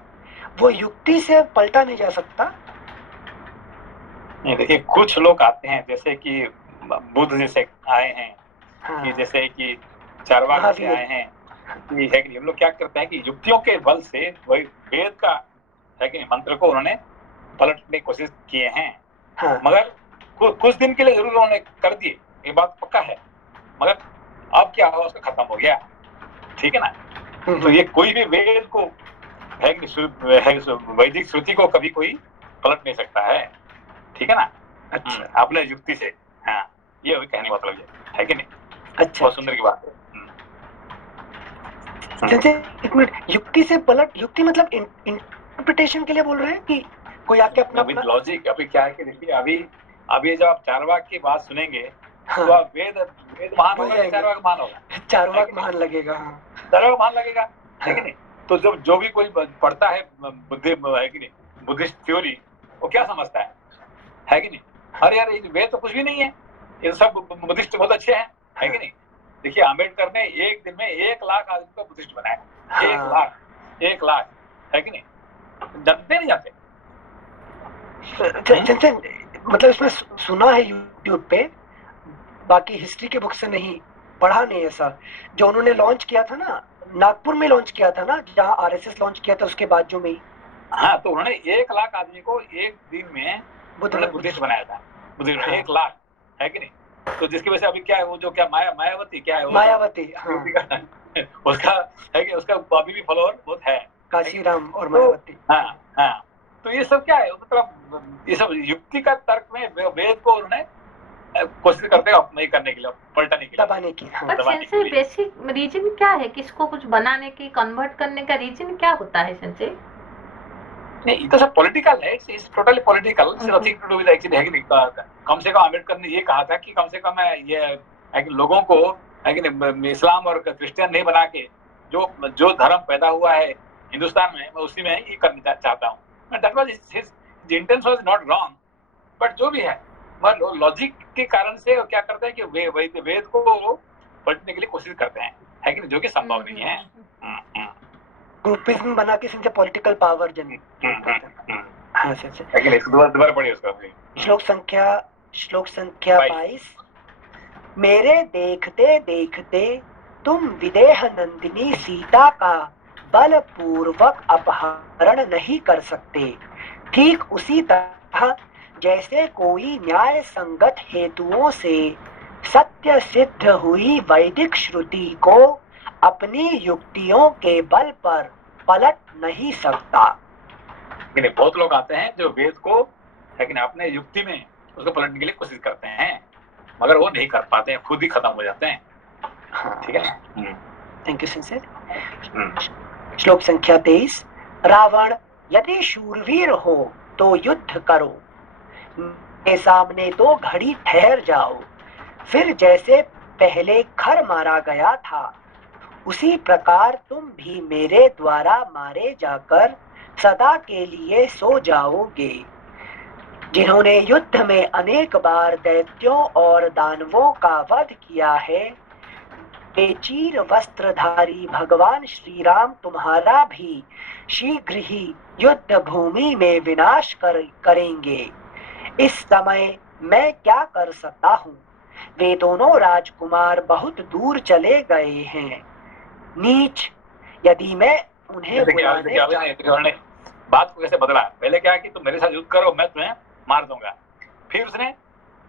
वो युक्ति से पलटा नहीं जा सकता? नहीं, देखिए कुछ लोग आते हैं जैसे कि बुद्ध जैसे आए हैं, हाँ, कि जैसे कि चारवाक जैसे महावीर। आए हैं, कि है कि हम लोग क्या करते हैं कि युक्तियों के बल से वही वेद का है कि मंत्र को उन्होंने पलटने की कोशिश किए हैं। हाँ, मगर कुछ दिन के लिए जरूर उन्होंने कर दिए, ये बात पक्का है, मगर अब क्या हुआ, उसका खत्म हो गया, ठीक है ना। तो ये कोई भी वेद को है कि वैदिक श्रुति को कभी कोई पलट नहीं सकता है, ठीक है ना। अच्छा, अपने युक्ति से। हाँ, ये कहने का मतलब है कि नहीं। अच्छा, बहुत सुंदर की बात है। जैसे एक मिनट, युक्ति से पलट, युक्ति मतलब इंटरप्रिटेशन के लिए बोल रहे हैं कि कोई आके अपना लॉजिक। अभी क्या है कि देखिए, अभी जब आप चारवाक की बात सुनेंगे, हाँ, तो आप वेद महान होगा, चारवाक महान होगा, चारवाक महान लगेगा। हाँ, चारवाक महान लगेगा, है कि नहीं। तो जब जो भी कोई पढ़ता है बुद्धि है कि नहीं, बुद्धिस्ट थ्योरी, वो क्या समझता है कि नहीं, अरे यार ये वेद तो कुछ भी नहीं है, ये सब बुद्धिस्ट बहुत अच्छे हैं, है कि नहीं। देखिए अम्बेडकर ने एक दिन में 1 लाख आदमी को बुद्धिस्ट बनाया। हाँ, 1 लाख, है कि नहीं। जानते नहीं जानते। जैसे मतलब इसमें सुना है यूट्यूब पे, बाकी हिस्ट्री के बुक से नहीं पढ़ा, नहीं ऐसा। जो उन्होंने लॉन्च किया था ना, नागपुर में लॉन्च किया था ना, जहाँ आरएसएस लॉन्च किया था उसके बाद जो में। हाँ, तो उन्होंने 1 लाख आदमी को एक दिन में बुद्धिस्ट बनाया था। बुद्धिस्ट हाँ, 1 लाख, है कि नहीं। तो जिसकी वजह से अभी क्या है, वो जो क्या मायावती क्या है, मायावती, हाँ, उसका है कि उसका अभी भी फॉलोअर बहुत है, काशीराम और मायावती। हाँ हाँ। तो ये सब क्या है, मतलब ये सब युक्ति का तर्क में वेद को उन्होंने कोशिश करते हैं अपने करने के लिए, पलटाने के लिए, दबाने की। हाँ, पर सेंसे बेसिक रीजन क्या है, किसको कुछ बनाने की, कन्वर्ट करने का रीजन क्या होता है सेंसे? नहीं, तो सब पॉलिटिकल है, it's totally political, nothing to do with actually, है कि नहीं। कम से कम अम्बेडकर ने ये कहा था कि कम से कम ये है कि लोगों को है कि इस्लाम और क्रिश्चियन नहीं बना के जो धर्म पैदा हुआ है हिंदुस्तान में, मैं उसी में ये करना चाहता हूँ। That was his intention, was not wrong, but जो भी है, मगर लॉजिक के कारण से क्या करते हैं कि वेद को पलटने के लिए कोशिश करते हैं, है कि नहीं, जो कि संभव नहीं है। ग्रुपिज्म बना के सिंचे पॉलिटिकल पावर जनरेट करते हैं। हाँ सर, लेकिन दोबारा पढ़िए उसका। श्लोक संख्या 22। मेरे देखते देखते तुम विदेह नंदिनी सीता का बलपूर्वक अपहरण नहीं कर सकते, ठीक उसी तरह जैसे कोई न्याय संगत हेतुओं से सत्य सिद्ध हुई वैदिक श्रुति को अपनी युक्तियों के बल पर पलट नहीं सकता। बहुत लोग आते हैं जो वेद को है कि अपने युक्ति में उसको पलटने के लिए कोशिश करते हैं, मगर वो नहीं कर पाते हैं, खुद ही खत्म हो जाते हैं। ठीक है, थैंक यू सिंसे। श्लोक संख्या 23। रावण, यदि शूरवीर हो तो युद्ध करो, मेरे सामने 2 घड़ी ठहर जाओ, फिर जैसे पहले खर मारा गया था उसी प्रकार तुम भी मेरे द्वारा मारे जाकर सदा के लिए सो जाओगे। जिन्होंने युद्ध में अनेक बार दैत्यों और दानवों का वध किया है, वे चीर वस्त्रधारी भगवान श्री राम तुम्हारा भी शीघ्र ही युद्ध भूमि में विनाश करेंगे। इस समय मैं क्या कर सकता हूँ? वे दोनों राजकुमार बहुत दूर चले गए हैं। नीच, यदि मैं उन्हें बुलाने बात को कैसे बदला। पहले क्या है कि तुम मेरे साथ युद्ध करो, मैं तुम्हें मार दूंगा। फिर उसने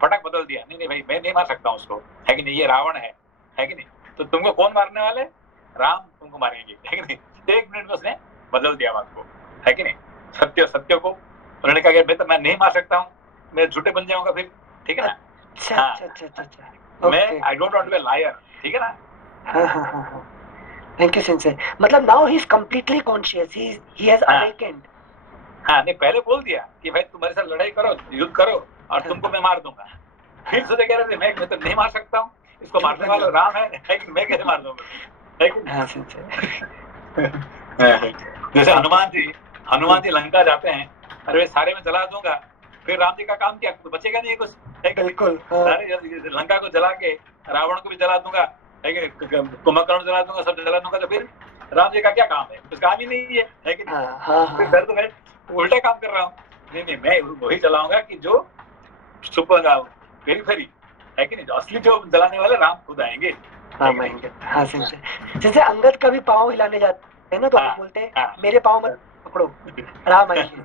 फटक बदल दिया, नहीं भाई मैं नहीं मार सकता हूँ उसको, है कि नहीं, ये रावण है कि नहीं, तो तुमको कौन मारने वाले? राम तुमको मारेंगे, है कि नहीं। 1 मिनट में उसने बदल दिया बात को, है कि नहीं। सत्य को उन्होंने कहा मैं नहीं मार सकता हूँ, मैं झूठे बन जाऊंगा फिर, ठीक है ना। अच्छा, मैं I don't want to be a liar, ठीक है ना। हाँ, थैंक यू सिंसे। मतलब now he is completely conscious, he has awakened. हाँ, नहीं पहले बोल दिया कि भाई तुम मेरे साथ लड़ाई करो, युद्ध करो और तुमको मैं मार दूंगा। फिर सोचे कह रहे थे मैं तो नहीं मार सकता हूँ, इसको मारने वाला राम है कि मैं कैसे मार दूंगा, है कि जैसे हनुमान जी लंका जाते हैं, अरे सारे में जला दूंगा, फिर राम जी का काम क्या, तो बचेगा नहीं कुछ, है कि बिल्कुल। सारे लंका को जला के रावण को भी जला दूंगा, है कि कुंभकर्ण जला दूंगा, सब जला दूंगा, तो फिर राम जी का क्या काम है, कुछ काम ही नहीं है कि नहीं? फिर दर्द है, उल्टा काम कर रहा हूँ। नहीं, मैं वही चलाऊंगा कि जो सुपर पेरीफेरी है कि नहीं, जो असली जो जलाने वाले राम खुद आएंगे। हाँ सिंचे, जैसे अंगद का भी पाँव हिलाने जाते हैं ना, तो आप बोलते हैं मेरे पाँव मत पकड़ो, राम आएंगे।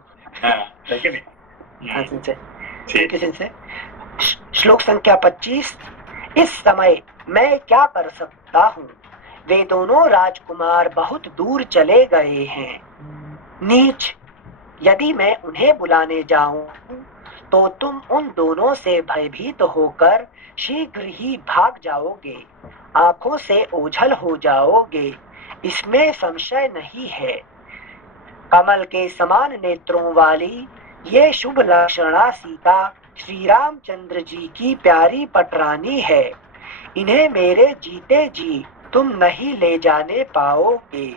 है कि नहीं? हाँ सिंचे, ठीक है सिंचे। श्लोक संख्या 25। इस समय मैं क्या कर सकता हूँ, वे दोनों राजकुमार बहुत दूर चले गए हैं। नीच, यदि मैं उन्हें बुलाने जाऊं तो तुम उन दोनों से भयभीत होकर शीघ्र ही भाग जाओगे, आंखों से ओझल हो जाओगे, इसमें संशय नहीं है। कमल के समान नेत्रों वाली ये शुभ लक्षणा सीता श्री रामचंद्र जी की प्यारी पटरानी है। इन्हें मेरे जीते जी तुम नहीं ले जाने पाओगे।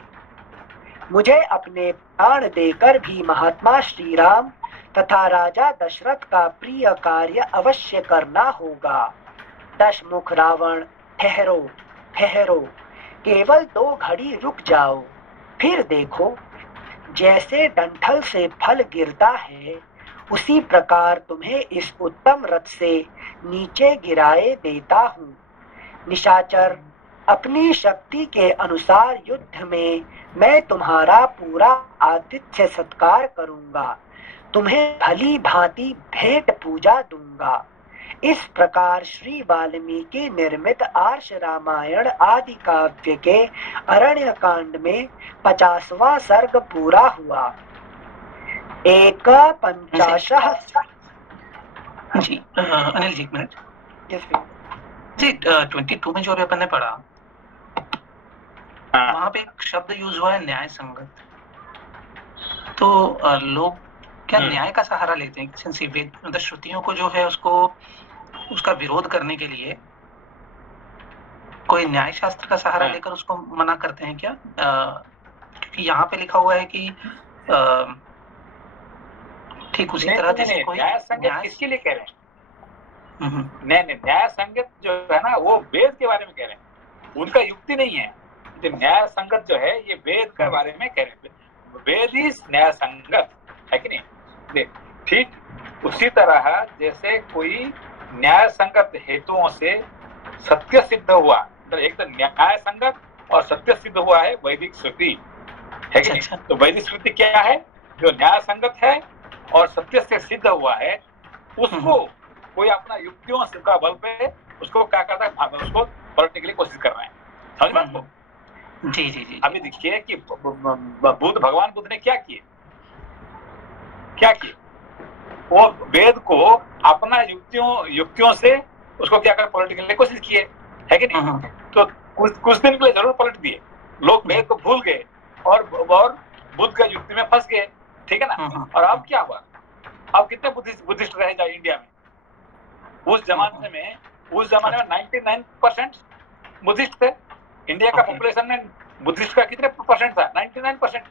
मुझे अपने प्राण देकर भी महात्मा श्री राम तथा राजा दशरथ का प्रिय कार्य अवश्य करना होगा। दशमुख रावण, ठहरो ठहरो, केवल 2 घड़ी रुक जाओ, फिर देखो जैसे डंठल से फल गिरता है उसी प्रकार तुम्हें इस उत्तम रथ से नीचे गिराए देता हूँ। निशाचर, अपनी शक्ति के अनुसार युद्ध में मैं तुम्हारा पूरा आतिथ्य सत्कार करूंगा, तुम्हें भली भांति भेंट पूजा दूंगा। इस प्रकार श्री वाल्मीकि निर्मित आर्ष रामायण आदि काव्य के अरण्य कांड में 50वां सर्ग पूरा हुआ। 51 जी अनिल जी, एक मिनट जी। 22 में जो अपन ने पढ़ा, वहां पे एक शब्द यूज हुआ है न्याय संगत। तो लोग क्या न्याय का सहारा लेते हैं? मतलब श्रुतियों को जो है उसको उसका विरोध करने के लिए कोई न्याय शास्त्र का सहारा लेकर उसको मना करते हैं क्या? क्योंकि यहाँ पे लिखा हुआ है कि ठीक उसी तरह जैसे कोई न्याय संगत किसके लिए कह रहे हैं? नहीं, न्याय संगत जो है ना वो वेद के बारे में कह रहे हैं, उनका युक्ति नहीं है। न्याय संगत जो है ये वेद के बारे में कह रहे हैं, वेद ही न्याय संगत है कि नहीं। ठीक उसी तरह जैसे कोई न्याय संगत हेतुओं से सत्य सिद्ध हुआ, मतलब एक तो न्याय संगत और सत्य सिद्ध हुआ है वैदिक श्रुति, है कि नहीं। तो वैदिक श्रुति क्या है? जो न्याय संगत है और सत्य से सिद्ध हुआ है, उसको कोई अपना युक्तियों का बल पे उसको क्या करता है, उसको पलटने के लिए कोशिश कर रहे हैं। समझ बात को? जी जी जी। अभी देखिए कि भगवान बुद्ध ने क्या किए, वो वेद को अपना युक्तियों से उसको क्या कर पलटने के लिए कोशिश किए, है कि नहीं। तो कुछ दिन के लिए जरूर पलट दिए, लोग वेद को भूल गए और बुद्ध का युक्ति में फंस गए, ठीक है ना। और अब क्या हुआ, अब कितने बुद्धिस्ट रह जाए इंडिया में? उस जमाने में 99% बुद्धिस्ट थे। इंडिया का पॉपुलेशन में बुद्धिस्ट का कितने परसेंट था? 99%।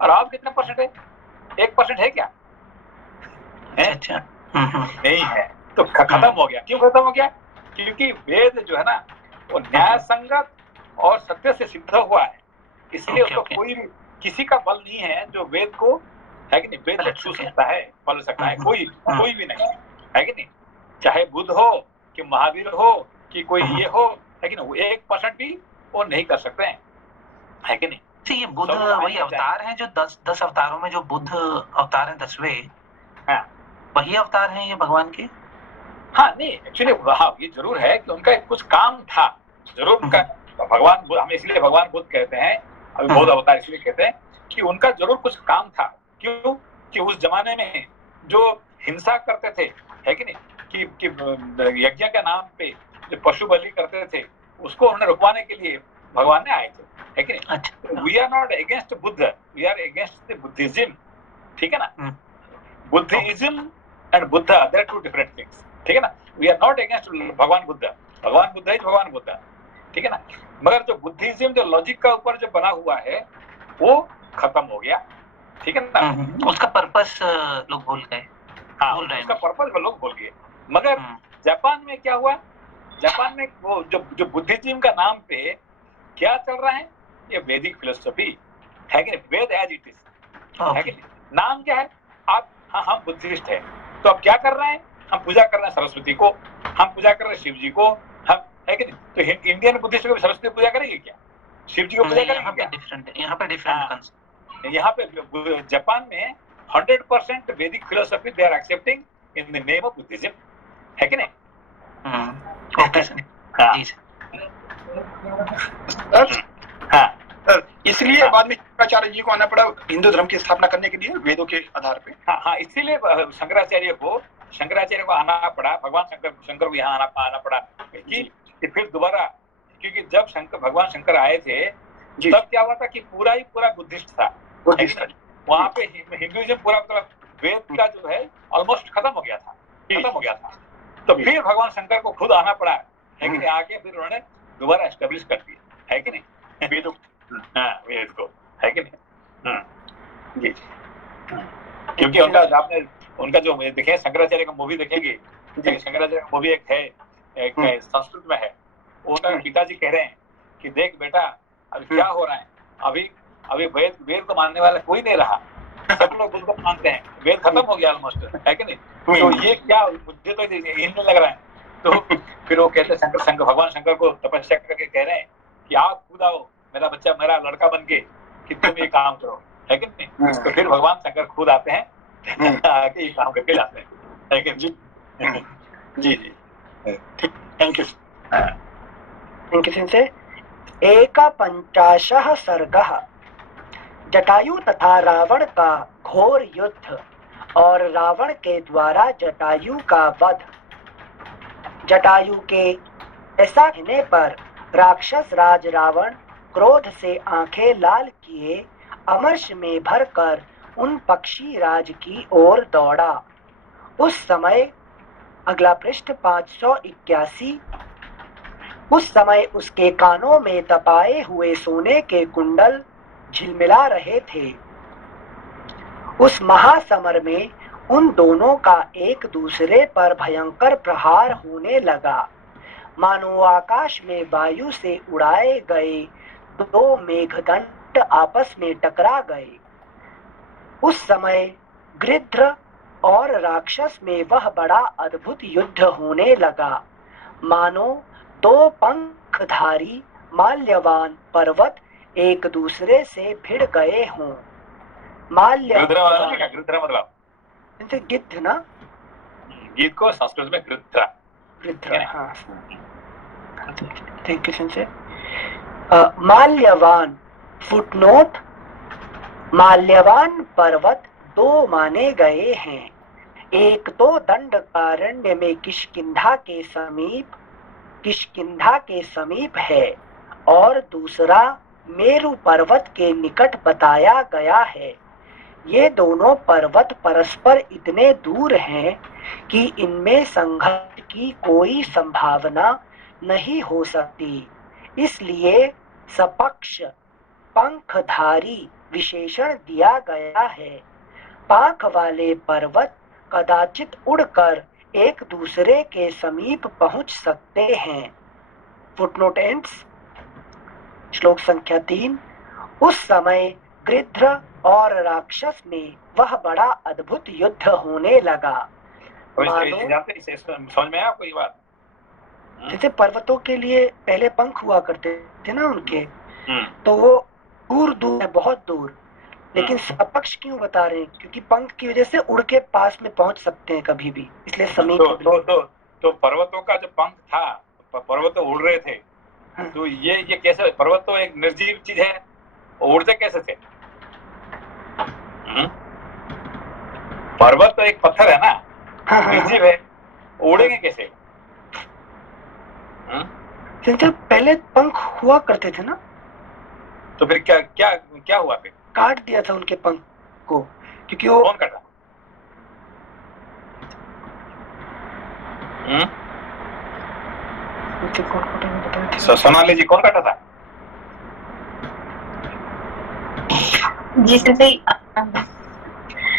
और अब कितने परसेंट है? 1% है क्या? अच्छा नहीं है। तो खत्म हो गया। क्यों खत्म हो गया? क्योंकि वेद जो है ना वो न्याय संगत और सत्य से सिद्ध हुआ है, इसलिए उसको कोई भी किसी का बल नहीं है जो वेद को, है कि नहीं, वेद छू सकता है, पलट सकता है, कोई भी नहीं, है कि नहीं। चाहे बुद्ध हो कि महावीर हो कि कोई ये हो, है कि नहीं, 1% भी वो नहीं कर सकते हैं, है कि नहीं। ये बुद्ध वही अवतार है जो 10 अवतारों में जो बुद्ध अवतार है 10वें, वही अवतार हैं ये भगवान के? हाँ नहीं, एक्चुअली हाँ ये जरूर है कि उनका कुछ काम था जरूर उनका। भगवान बुद्ध, हम इसलिए भगवान बुद्ध कहते हैं, अभी बौद्ध अवतार इसलिए कहते हैं कि उनका जरूर कुछ काम था। क्यों? कि उस जमाने में जो हिंसा करते थे, है कि नहीं, कि यज्ञ के नाम पे जो पशु बलि करते थे उसको उन्होंने रुकवाने के लिए भगवान ने आए थे, है कि नहीं। We are not against Buddha, we are against the Buddhism, ठीक है ना। Buddhism and Buddha they're two different things, ठीक है ना। वी आर नॉट अगेंस्ट भगवान बुद्ध है भगवान बुद्ध, ठीक है ना। मगर जो बुद्धिज्म जो लॉजिक का ऊपर जो बना हुआ है वो खत्म हो गया, ठीक है ना। उसका पर्पस लोग भूल गए। हाँ, उसका पर्पस लोग भूल गए। मगर जापान में क्या हुआ, जापान में वो जो बुद्धिज्म का नाम पे क्या चल रहा है, ये वैदिक फिलोसफी है कि नहीं, वेद एज इट इज है कि नहीं। नाम क्या है आप, हाँ हम बुद्धिस्ट है, तो अब क्या कर रहे हैं, हम पूजा कर रहे हैं सरस्वती को, हम पूजा कर रहे हैं शिव जी को, हम है कि नहीं। तो इंडियन बुद्धिस्ट को सरस्वती पूजा करेंगे क्या, शिव जी को पूजा करेंगे क्या? यहाँ पे डिफरेंट यहाँ पे जापान में 100% Vedic philosophy they are accepting in the name of Buddhism, है कि नहीं। ओके सर, जी सर, इसलिए बाद में शंकराचार्य जी को आना पड़ा हिंदू धर्म की स्थापना करने के लिए वेदों के आधार पे। हाँ, इसीलिए शंकराचार्य को आना पड़ा, भगवान शंकर को यहाँ आना पड़ा कि फिर दोबारा, क्योंकि जब भगवान शंकर आए थे तब क्या हुआ था कि पूरा बुद्धिस्ट था, वहाँ पे हिंदुइज्म पूरा वेद का जो है ऑलमोस्ट खत्म हो गया था। तो फिर भगवान शंकर को खुद आना पड़ा, है कि नहीं, आके फिर उन्होंने दोबारा एस्टेब्लिश कर दिया, है कि नहीं, वेद को, है कि नहीं। जी, क्योंकि उनका जो देखे शंकराचार्य का मूवी देखेंगे, शंकराचार्य का मूवी एक संस्कृत में है, उनका पिताजी कह रहे हैं कि देख बेटा अभी क्या हो रहा है, अभी वेद को मानने वाला कोई नहीं रहा, सब लोग बुद्ध को मानते हैं, वेद खत्म हो गया ऑलमोस्ट, है कि नहीं। तो ये क्या, मुझे तो नहीं लग रहा है। तो फिर वो कहते शंकर भगवान शंकर को तपस्या करके कह रहे हैं कि आप खुद आओ मेरा बच्चा, मेरा लड़का बन के कि तुम ये काम करो, है कि नहीं। तो फिर भगवान शंकर खुद आते हैं, आके ये काम करके जाते हैं, है कि नहीं। जी थैंक यू से 51 सर्गः जटायु तथा रावण का घोर युद्ध और रावण के द्वारा जटायु का वध। जटायु के ऐसा कहने पर राक्षस राज रावण क्रोध से आंखें लाल किए अमर्ष में भरकर उन पक्षी राज की ओर दौड़ा। उस समय, अगला पृष्ठ 581, उस समय उसके कानों में तपाए हुए सोने के कुंडल झिलमिला रहे थे। उस महासमर में उन दोनों का एक दूसरे पर भयंकर प्रहार होने लगा, मानो आकाश में वायु से उड़ाए गए दो मेघदंड आपस में टकरा गए। उस समय गृध्र और राक्षस में वह बड़ा अद्भुत युद्ध होने लगा, मानो दो पंखधारी माल्यवान पर्वत एक दूसरे से भिड़ गए हों। गृध्र मतलब गिद्ध ना, गीत को संस्कृत में गृध्र, हाँ। थैंक यू से माल्यवान, फुटनोट, माल्यवान पर्वत दो माने गए हैं। एक तो दंडकारण्य में किष्किंधा के समीप है और दूसरा मेरु पर्वत के निकट बताया गया है। ये दोनों पर्वत परस्पर इतने दूर हैं कि इनमें संघर्ष की कोई संभावना नहीं हो सकती, इसलिए सपक्ष पंखधारी विशेषण दिया गया है। पांख वाले पर्वत कदाचित उड़कर एक दूसरे के समीप पहुंच सकते हैं। Footnote ends. श्लोक संख्या 3। उस समय गृध्र और राक्षस में वह बड़ा अद्भुत युद्ध होने लगा। समझ में आपको ये बात? जैसे पर्वतों के लिए पहले पंख हुआ करते थे ना उनके, तो वो दूर दूर है, बहुत दूर, लेकिन सपक्ष क्यों बता रहे हैं? क्योंकि पंख की वजह से उड़ के पास में पहुंच सकते हैं कभी भी, इसलिए समीप। तो पर्वतों का जो पंख था, पर्वत तो उड़ रहे थे, तो ये कैसे? पर्वत तो एक निर्जीव चीज है, उड़ते कैसे थे? पर्वत तो एक पत्थर है ना, निर्जीव है, उड़ेंगे कैसे? पहले पंख हुआ करते थे ना, तो फिर क्या हुआ? फिर काट दिया था उनके पंख को, क्योंकि वो कौन काटा? सोनाली जी, कौन काटा था? जी सही।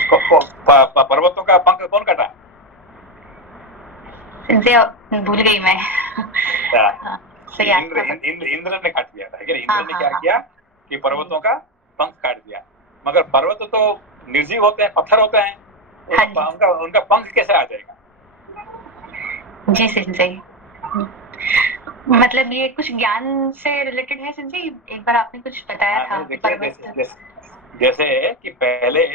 पर्वतों का पंख कौन काटा? भूल गई मैं। इंद्र ने काट दिया था। इंद्र ने क्या किया कि पर्वतों का पंख काट दिया, मगर पर्वत तो निर्जीव होते हैं, पत्थर होते हैं, उनका पंख कैसे आ जाएगा? जी सही। मतलब ये कुछ ज्ञान से रिलेटेड है संजय? एक बार आपने कुछ बताया था जैसे कि पहले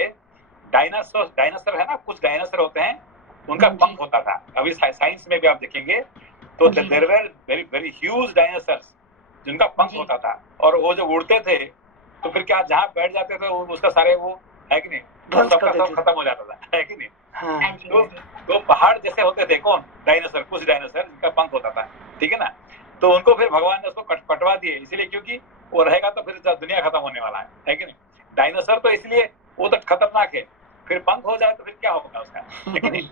डायनासोर है ना, कुछ डायनासोर होते हैं उनका पंख होता था। अभी साइंस में भी आप देखेंगे तो there were very very huge dinosaurs जिनका पंख होता था, और वो जब उड़ते थे तो फिर क्या जहाँ बैठ जाते थे उसका सारे वो है कि नहीं, सबका सब खत्म हो जाता था, है कि नहीं? तो पहाड़ जैसे होते थे कौन? डायनासोर, कुछ डायनासोर जिनका पंख होता था, ठीक है ना? तो उनको फिर भगवान ने उसको कटवा दिए, इसलिए क्योंकि वो रहेगा तो फिर दुनिया खत्म होने वाला है कि नहीं? डायनासोर तो इसलिए वो तो खतरनाक है, फिर पंख हो जाए तो फिर क्या होगा उसका, है कि नहीं?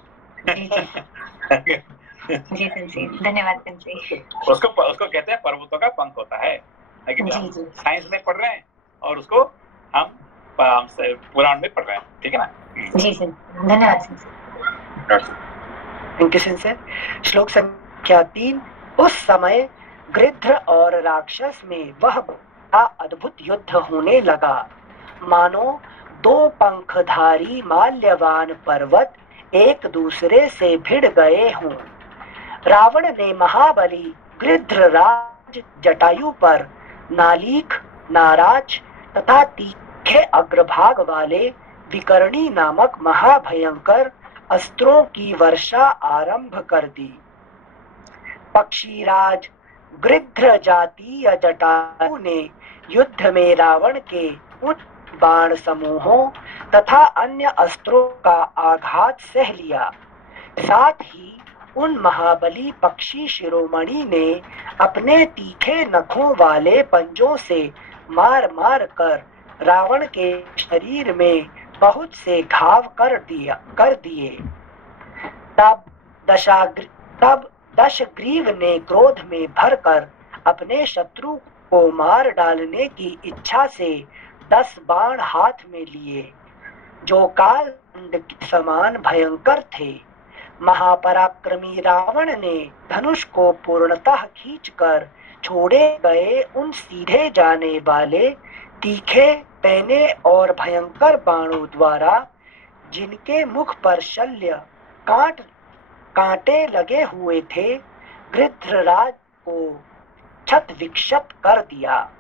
जी संजय, धन्यवाद संजय। उसको कहते हैं पर्वतों का पंख होता है कि नहीं? साइंस में पढ़ रहे हैं और उसको हम पुराण में पढ़ रहे हैं, ठीक है ना? जी सर, धन्यवाद सर। Thank you sir. श्लोक संख्या 3। उस समय गृध्र और राक्षस में वह बड़ा अद्भुत युद्ध होने लगा, मानो दो पंखधारी माल्यवान पर्वत एक दूसरे से भिड़ गए हों। रावण ने महाबली गृध्रराज जटायु पर नालीख, नाराज तथा तीखे अग्रभाग वाले विकर्णी नामक महाभयंकर अस्त्रों की वर्षा आरंभ कर दी। पक्षीराज गृध्र जातीय जटायु ने युद्ध में रावण के उन बाण समूहों तथा अन्य अस्त्रों का आघात सह लिया। साथ ही उन महाबली पक्षी शिरोमणि ने अपने तीखे नखों वाले पंजों से मार मार कर रावण के शरीर में बहुत से घाव कर दिए। तब दशग्रीव ने क्रोध में भरकर अपने शत्रु को मार डालने की इच्छा से 10 बाण हाथ में लिए, जो कालदंड के समान भयंकर थे। महापराक्रमी रावण ने धनुष को पूर्णतः खींचकर छोड़े गए उन सीधे जाने वाले तीखे, पैने और भयंकर बाणों द्वारा, जिनके मुख पर शल्य कांटे लगे हुए थे, गृध्रराज को क्षत विक्षत कर दिया।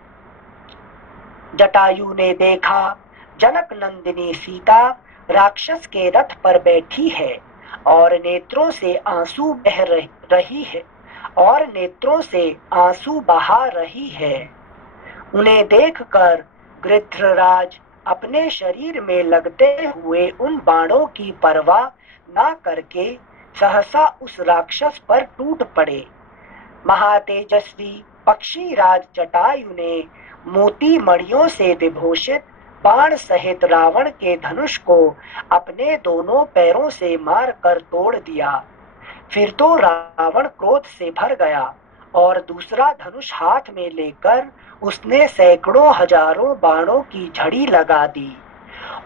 जटायु ने देखा जनक नंदिनी सीता राक्षस के रथ पर बैठी है और नेत्रों से आंसू बहा रही है। उन्हें देखकर गृध्रराज अपने शरीर में लगते हुए उन बाणों की परवाह न करके सहसा उस राक्षस पर टूट पड़े। महातेजस्वी पक्षीराज जटायु ने मोती मणियों से विभूषित बाण सहित रावण के धनुष को अपने दोनों पैरों से मारकर तोड़ दिया। फिर तो रावण क्रोध से भर गया और दूसरा धनुष हाथ में लेकर उसने सैकड़ों हजारों बाणों की झड़ी लगा दी।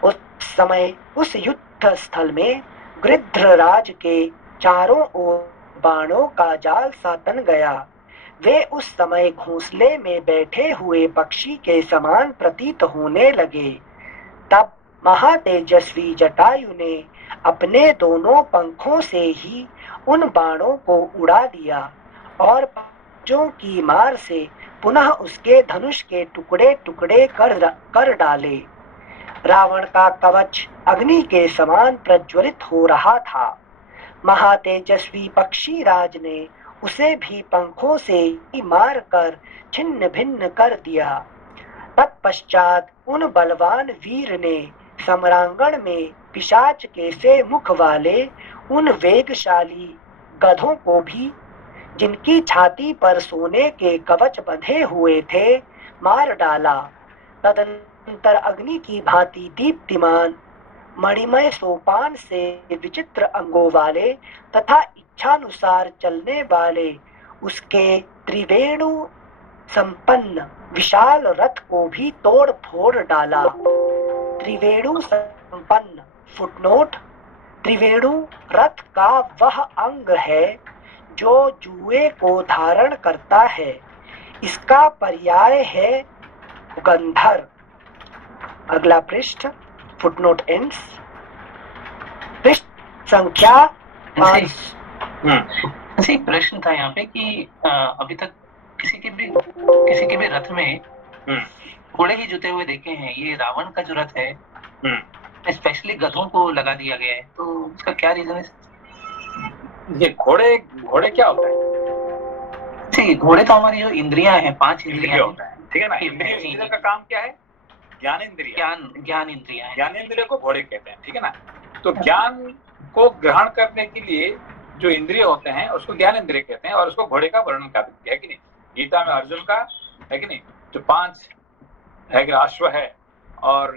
उस समय उस युद्ध स्थल में गृध्रराज के चारों ओर बाणों का जाल सा तन गया। वे उस समय घोंसले में बैठे हुए पक्षी के समान प्रतीत होने लगे। तब महातेजस्वी जटायु ने अपने दोनों पंखों से ही उन बाणों को उड़ा दिया और पंजों की मार से पुनः उसके धनुष के टुकड़े टुकड़े कर डाले। रावण का कवच अग्नि के समान प्रज्वलित हो रहा था। महातेजस्वी पक्षीराज ने उसे भी पंखों से ही मारकर छिन्न भिन्न कर दिया। तत्पश्चात उन बलवान वीर ने सम्रांगण में पिशाच के से मुख वाले उन वेगशाली गधों को भी, जिनकी छाती पर सोने के कवच बंधे हुए थे, मार डाला। तदनंतर अग्नि की भांति दीप्तिमान मणिमय सोपान से विचित्र अंगों वाले तथा इच्छानुसार चलने वाले उसके त्रिवेणु संपन्न विशाल रथ को भी तोड़ फोड़ डाला। त्रिवेणु संपन्न फुटनोट: त्रिवेणु रथ का वह अंग है जो जुए को धारण करता है। इसका पर्याय है गंधर। अगला पृष्ठ, फुटनोट एंड्स। पृष्ठ संख्या 5। ऐसे एक प्रश्न था यहाँ पे कि अभी तक किसी के भी रथ में घोड़े ही जुते हुए देखे हैं। ये रावण का जो रथ है स्पेशली गधों को लगा दिया गया है, तो उसका क्या रीजन है? ये घोड़े क्या होता है? जी, घोड़े तो हमारी जो इंद्रियां हैं, 5 इंद्रियां होता है, ठीक है ना। इंद्रिय का काम क्या है? ज्ञान इंद्रिय। ज्ञान इंद्रिय को घोड़े कहते हैं, ठीक है ना। तो ज्ञान को ग्रहण करने के लिए जो इंद्रिय होते हैं उसको ज्ञान इंद्रिय कहते हैं, और उसको घोड़े का वर्णन करते हैं कि नहीं। गीता में अर्जुन का है कि नहीं, जो 5 है कि अश्व है और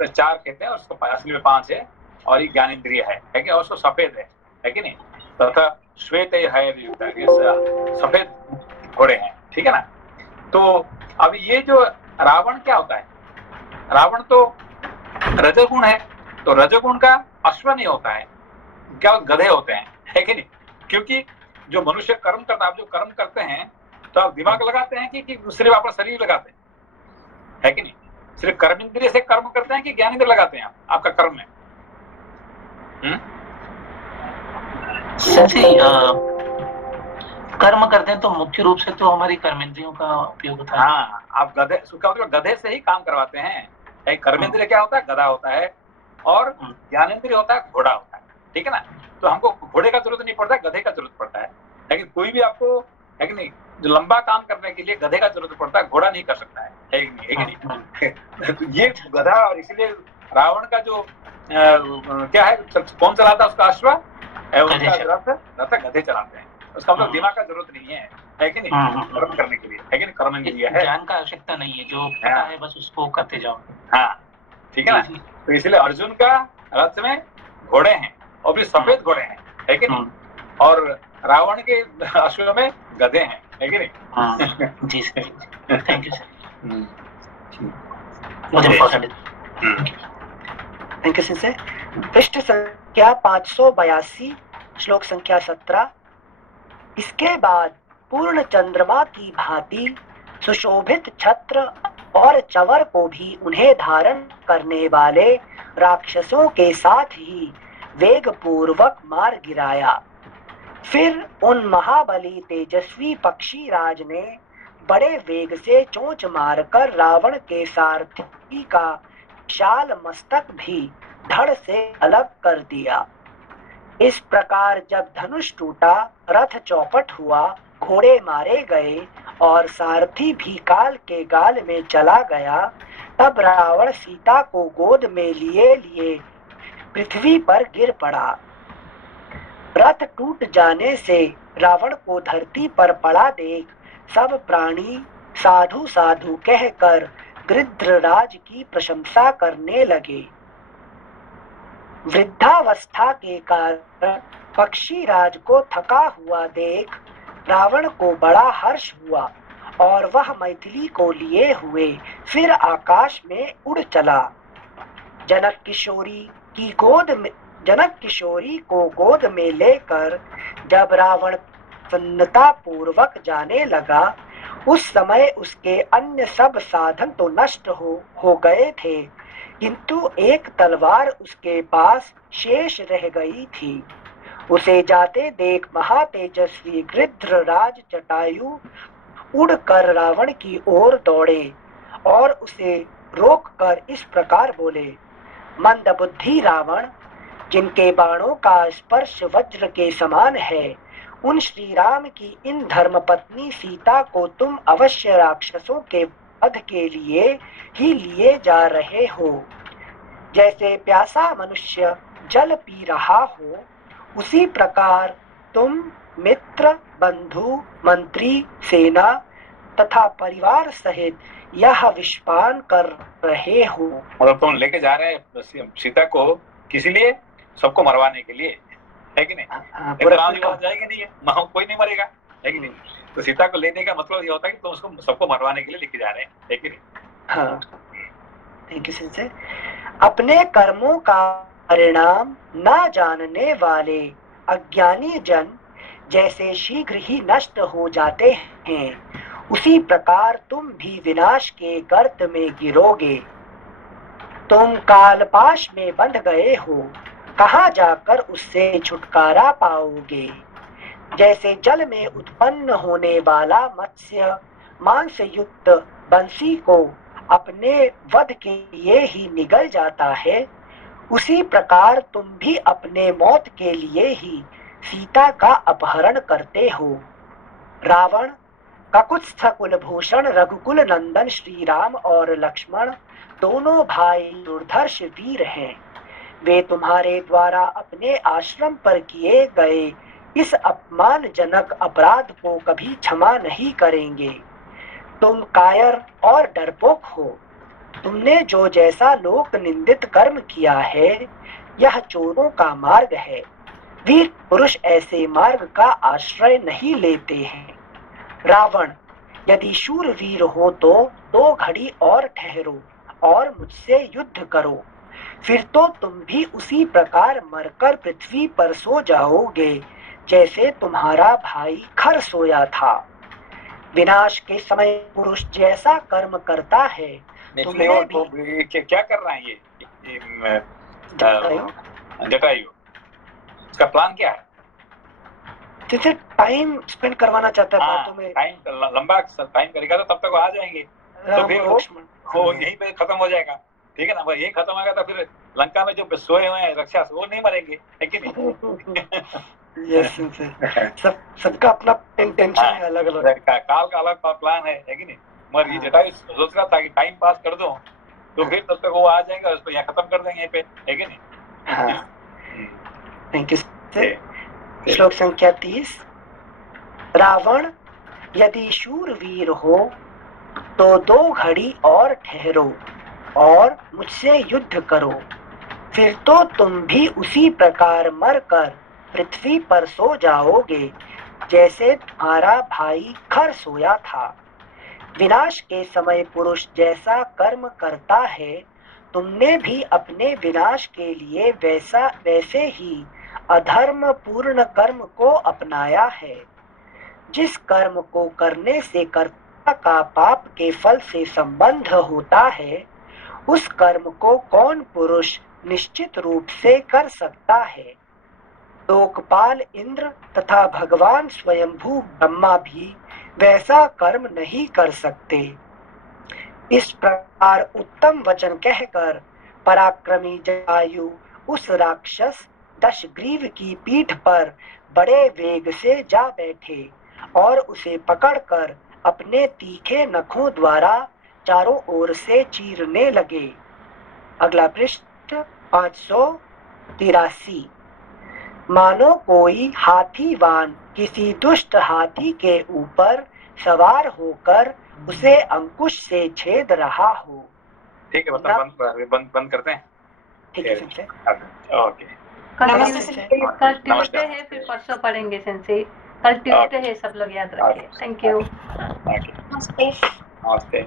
4 कहते हैं, उसको असली में 5 है, और ये ज्ञान इंद्रिय है कि, और उसको सफेद है कि नहीं, तथा श्वेत है, सफेद घोड़े हैं, ठीक है ना। तो अब ये जो रावण क्या होता है? रावण तो रजोगुण है, तो रजोगुण का अश्व नहीं होता है, क्या गधे होते हैं, है कि नहीं। क्योंकि जो मनुष्य कर्म करता है, आप जो कर्म करते हैं तो आप दिमाग लगाते हैं कि सिर्फ अपना शरीर लगाते हैं, है कि नहीं। सिर्फ कर्म इंद्रिय से कर्म करते हैं कि ज्ञान इंद्रिय लगाते हैं आपका कर्म में? कर्म करते हैं तो मुख्य रूप से तो हमारी कर्मेंद्रियों का उपयोग होता है। हाँ, आप गधे से ही काम करवाते हैं। कर्मेंद्रिय क्या होता है? गधा होता है, और ज्ञानेंद्रिय होता है घोड़ा होता है, ठीक है ना। तो हमको घोड़े का जरूरत नहीं पड़ता, गधे का जरूरत पड़ता है। लेकिन कोई भी आपको है कि नहीं, जो लंबा काम करने के लिए गधे का जरूरत पड़ता है, घोड़ा नहीं कर सकता है कि नहीं। तो ये गधा, और इसलिए रावण का जो क्या है, कौन चलाता है उसका अश्व है, उसका रथ गधे चलाते हैं। उसका मतलब दिमाग का जरूरत नहीं है कि नहीं, कर्म करने के लिए, है कि नहीं। कर्म इंद्रिय है, ज्ञान का आवश्यकता नहीं है, जो पता है बस उसको करते जाओ। हाँ, ठीक है ना। तो इसलिए अर्जुन का रथ में घोड़े हैं, और भी सफेद घोड़े हैं, है कि नहीं, और रावण के अश्व में गधे हैं, है कि नहीं। जी sir, thank you sir. Thank you sir. पृष्ठ संख्या 582, श्लोक संख्या 17। इसके बाद पूर्ण चंद्रमा की भांति सुशोभित छत्र और चवर को भी उन्हें धारण करने वाले राक्षसों के साथ ही वेग पूर्वक मार गिराया। फिर उन महाबली तेजस्वी पक्षी राज ने बड़े वेग से चोंच मारकर रावण के सारथी का विशाल मस्तक भी धड़ से अलग कर दिया। इस प्रकार जब धनुष टूटा, रथ चौपट हुआ, घोड़े मारे गए और सारथी भी काल के गाल में चला गया, तब रावण सीता को गोद में लिए पृथ्वी पर गिर पड़ा। रथ टूट जाने से रावण को धरती पर पड़ा देख सब प्राणी साधु साधु कहकर गृध्रराज की प्रशंसा करने लगे। वृद्धावस्था के कारण पक्षीराज को थका हुआ देख रावण को बड़ा हर्ष हुआ, और वह मैथिली को लिए हुए फिर आकाश में उड़ चला। जनक किशोरी को गोद में लेकर जब रावण प्रसन्नता पूर्वक जाने लगा, उस समय उसके अन्य सब साधन तो नष्ट हो गए थे, किंतु एक तलवार उसके पास शेष रह गई थी। उसे जाते देख महातेजस्वी गृध्रराज जटायु उड़कर रावण की ओर दौड़े और उसे रोककर इस प्रकार बोले, मंदबुद्धि रावण, जिनके बाणों का स्पर्श वज्र के समान है, उन श्री राम की इन धर्मपत्नी सीता को तुम अवश्य राक्षसों के वध के लिए ही लिए जा रहे हो। जैसे प्यासा मनुष्य जल पी रहा हो, उसी प्रकार तुम मित्र, बंधु, मंत्री, सेना तथा परिवार सहित यह विषपान कर रहे हो। मतलब तुम लेके जा रहे हैं सीता को किस लिए? सबको मरवाने के लिए, है कि नहीं। राम जी वहां जाएंगे नहीं है, कोई नहीं मरेगा, है कि नहीं। तो सीता को लेने का मतलब ये होता है कि तुम उसको सबको मरवाने के लिए लेके जा रहे हैं, है कि नहीं। हाँ, थैंक यू सिंसे। अपने कर्मों का परिणाम न जानने वाले अज्ञानी जन जैसे शीघ्र ही नष्ट हो जाते हैं, उसी प्रकार तुम भी विनाश के गर्त में गिरोगे। तुम कालपाश में बंध गए हो, कहाँ जाकर उससे छुटकारा पाओगे। जैसे जल में उत्पन्न होने वाला मत्स्य मांस युक्त बंसी को अपने वध के लिए ही निगल जाता है, उसी प्रकार तुम भी अपने मौत के लिए ही सीता का अपहरण करते हो। रावण, ककुत्स्थ कुलभूषण रघुकुल नंदन श्री राम और लक्ष्मण दोनों भाई दुर्धर्ष वीर हैं। वे तुम्हारे द्वारा अपने आश्रम पर किए गए इस अपमानजनक अपराध को कभी क्षमा नहीं करेंगे। तुम कायर और डरपोक हो। तुमने जो जैसा लोक निंदित कर्म किया है, यह चोरों का मार्ग है। वीर पुरुष ऐसे मार्ग का आश्रय नहीं लेते हैं। रावण, यदि शूरवीर हो तो 2 घड़ी और ठहरो और मुझसे युद्ध करो, फिर तो तुम भी उसी प्रकार मरकर पृथ्वी पर सो जाओगे जैसे तुम्हारा भाई खर सोया था। विनाश के समय पुरुष जैसा कर्म करता है, इसलिए वो तो क्या कर रहा है ये जटायु, इसका प्लान क्या है? जैसे टाइम स्पेंड करवाना चाहता है बातों में। टाइम लंबा टाइम करेगा तो तब तक वो आ जाएंगे, तो फिर वो यहीं पे खत्म हो जाएगा। ठीक है ना, वही खत्म होगा तो फिर लंका में जो सोए हुए हैं राक्षस वो नहीं मरेंगे, है कि नहीं? यस, सबका अपना इंटेंशन है, अलग अलग काल का अलग प्लान है कि नहीं? मगर ये जटायु सोच रहा था कि टाइम पास कर दो, तो फिर तब तक वो आ जाएगा, उसको यहाँ खत्म कर देंगे पे, है कि नहीं? Thank you sir. श्लोक संख्या 30। रावण, यदि शूरवीर हो तो 2 घड़ी और ठहरो और मुझसे युद्ध करो, फिर तो तुम भी उसी प्रकार मरकर पृथ्वी पर सो जाओगे जैसे तुम्हारा भाई खर सोया था। विनाश के समय पुरुष जैसा कर्म करता है, तुमने भी अपने विनाश के लिए वैसे ही अधर्म पूर्ण कर्म को अपनाया है। जिस कर्म को करने से कर्ता का पाप के फल से संबंध होता है, उस कर्म को कौन पुरुष निश्चित रूप से कर सकता है। लोकपाल इंद्र तथा भगवान स्वयंभू ब्रह्मा भी वैसा कर्म नहीं कर सकते। इस प्रकार उत्तम वचन कहकर पराक्रमी जटायु उस राक्षस दशग्रीव की पीठ पर बड़े वेग से जा बैठे और उसे पकड़कर अपने तीखे नखों द्वारा चारों ओर से चीरने लगे। अगला पृष्ठ 583। मानो कोई हाथीवान किसी दुष्ट हाथी के ऊपर सवार होकर उसे अंकुश से छेद रहा हो। ठीक है, मतलब बंद करते हैं। ठीक है सेंसे। ओके, कल ट्यूसडे है, फिर परसों पढ़ेंगे सेंसे। कल ट्यूसडे है, सब लोग याद रखिए। Thank you. नमस्ते।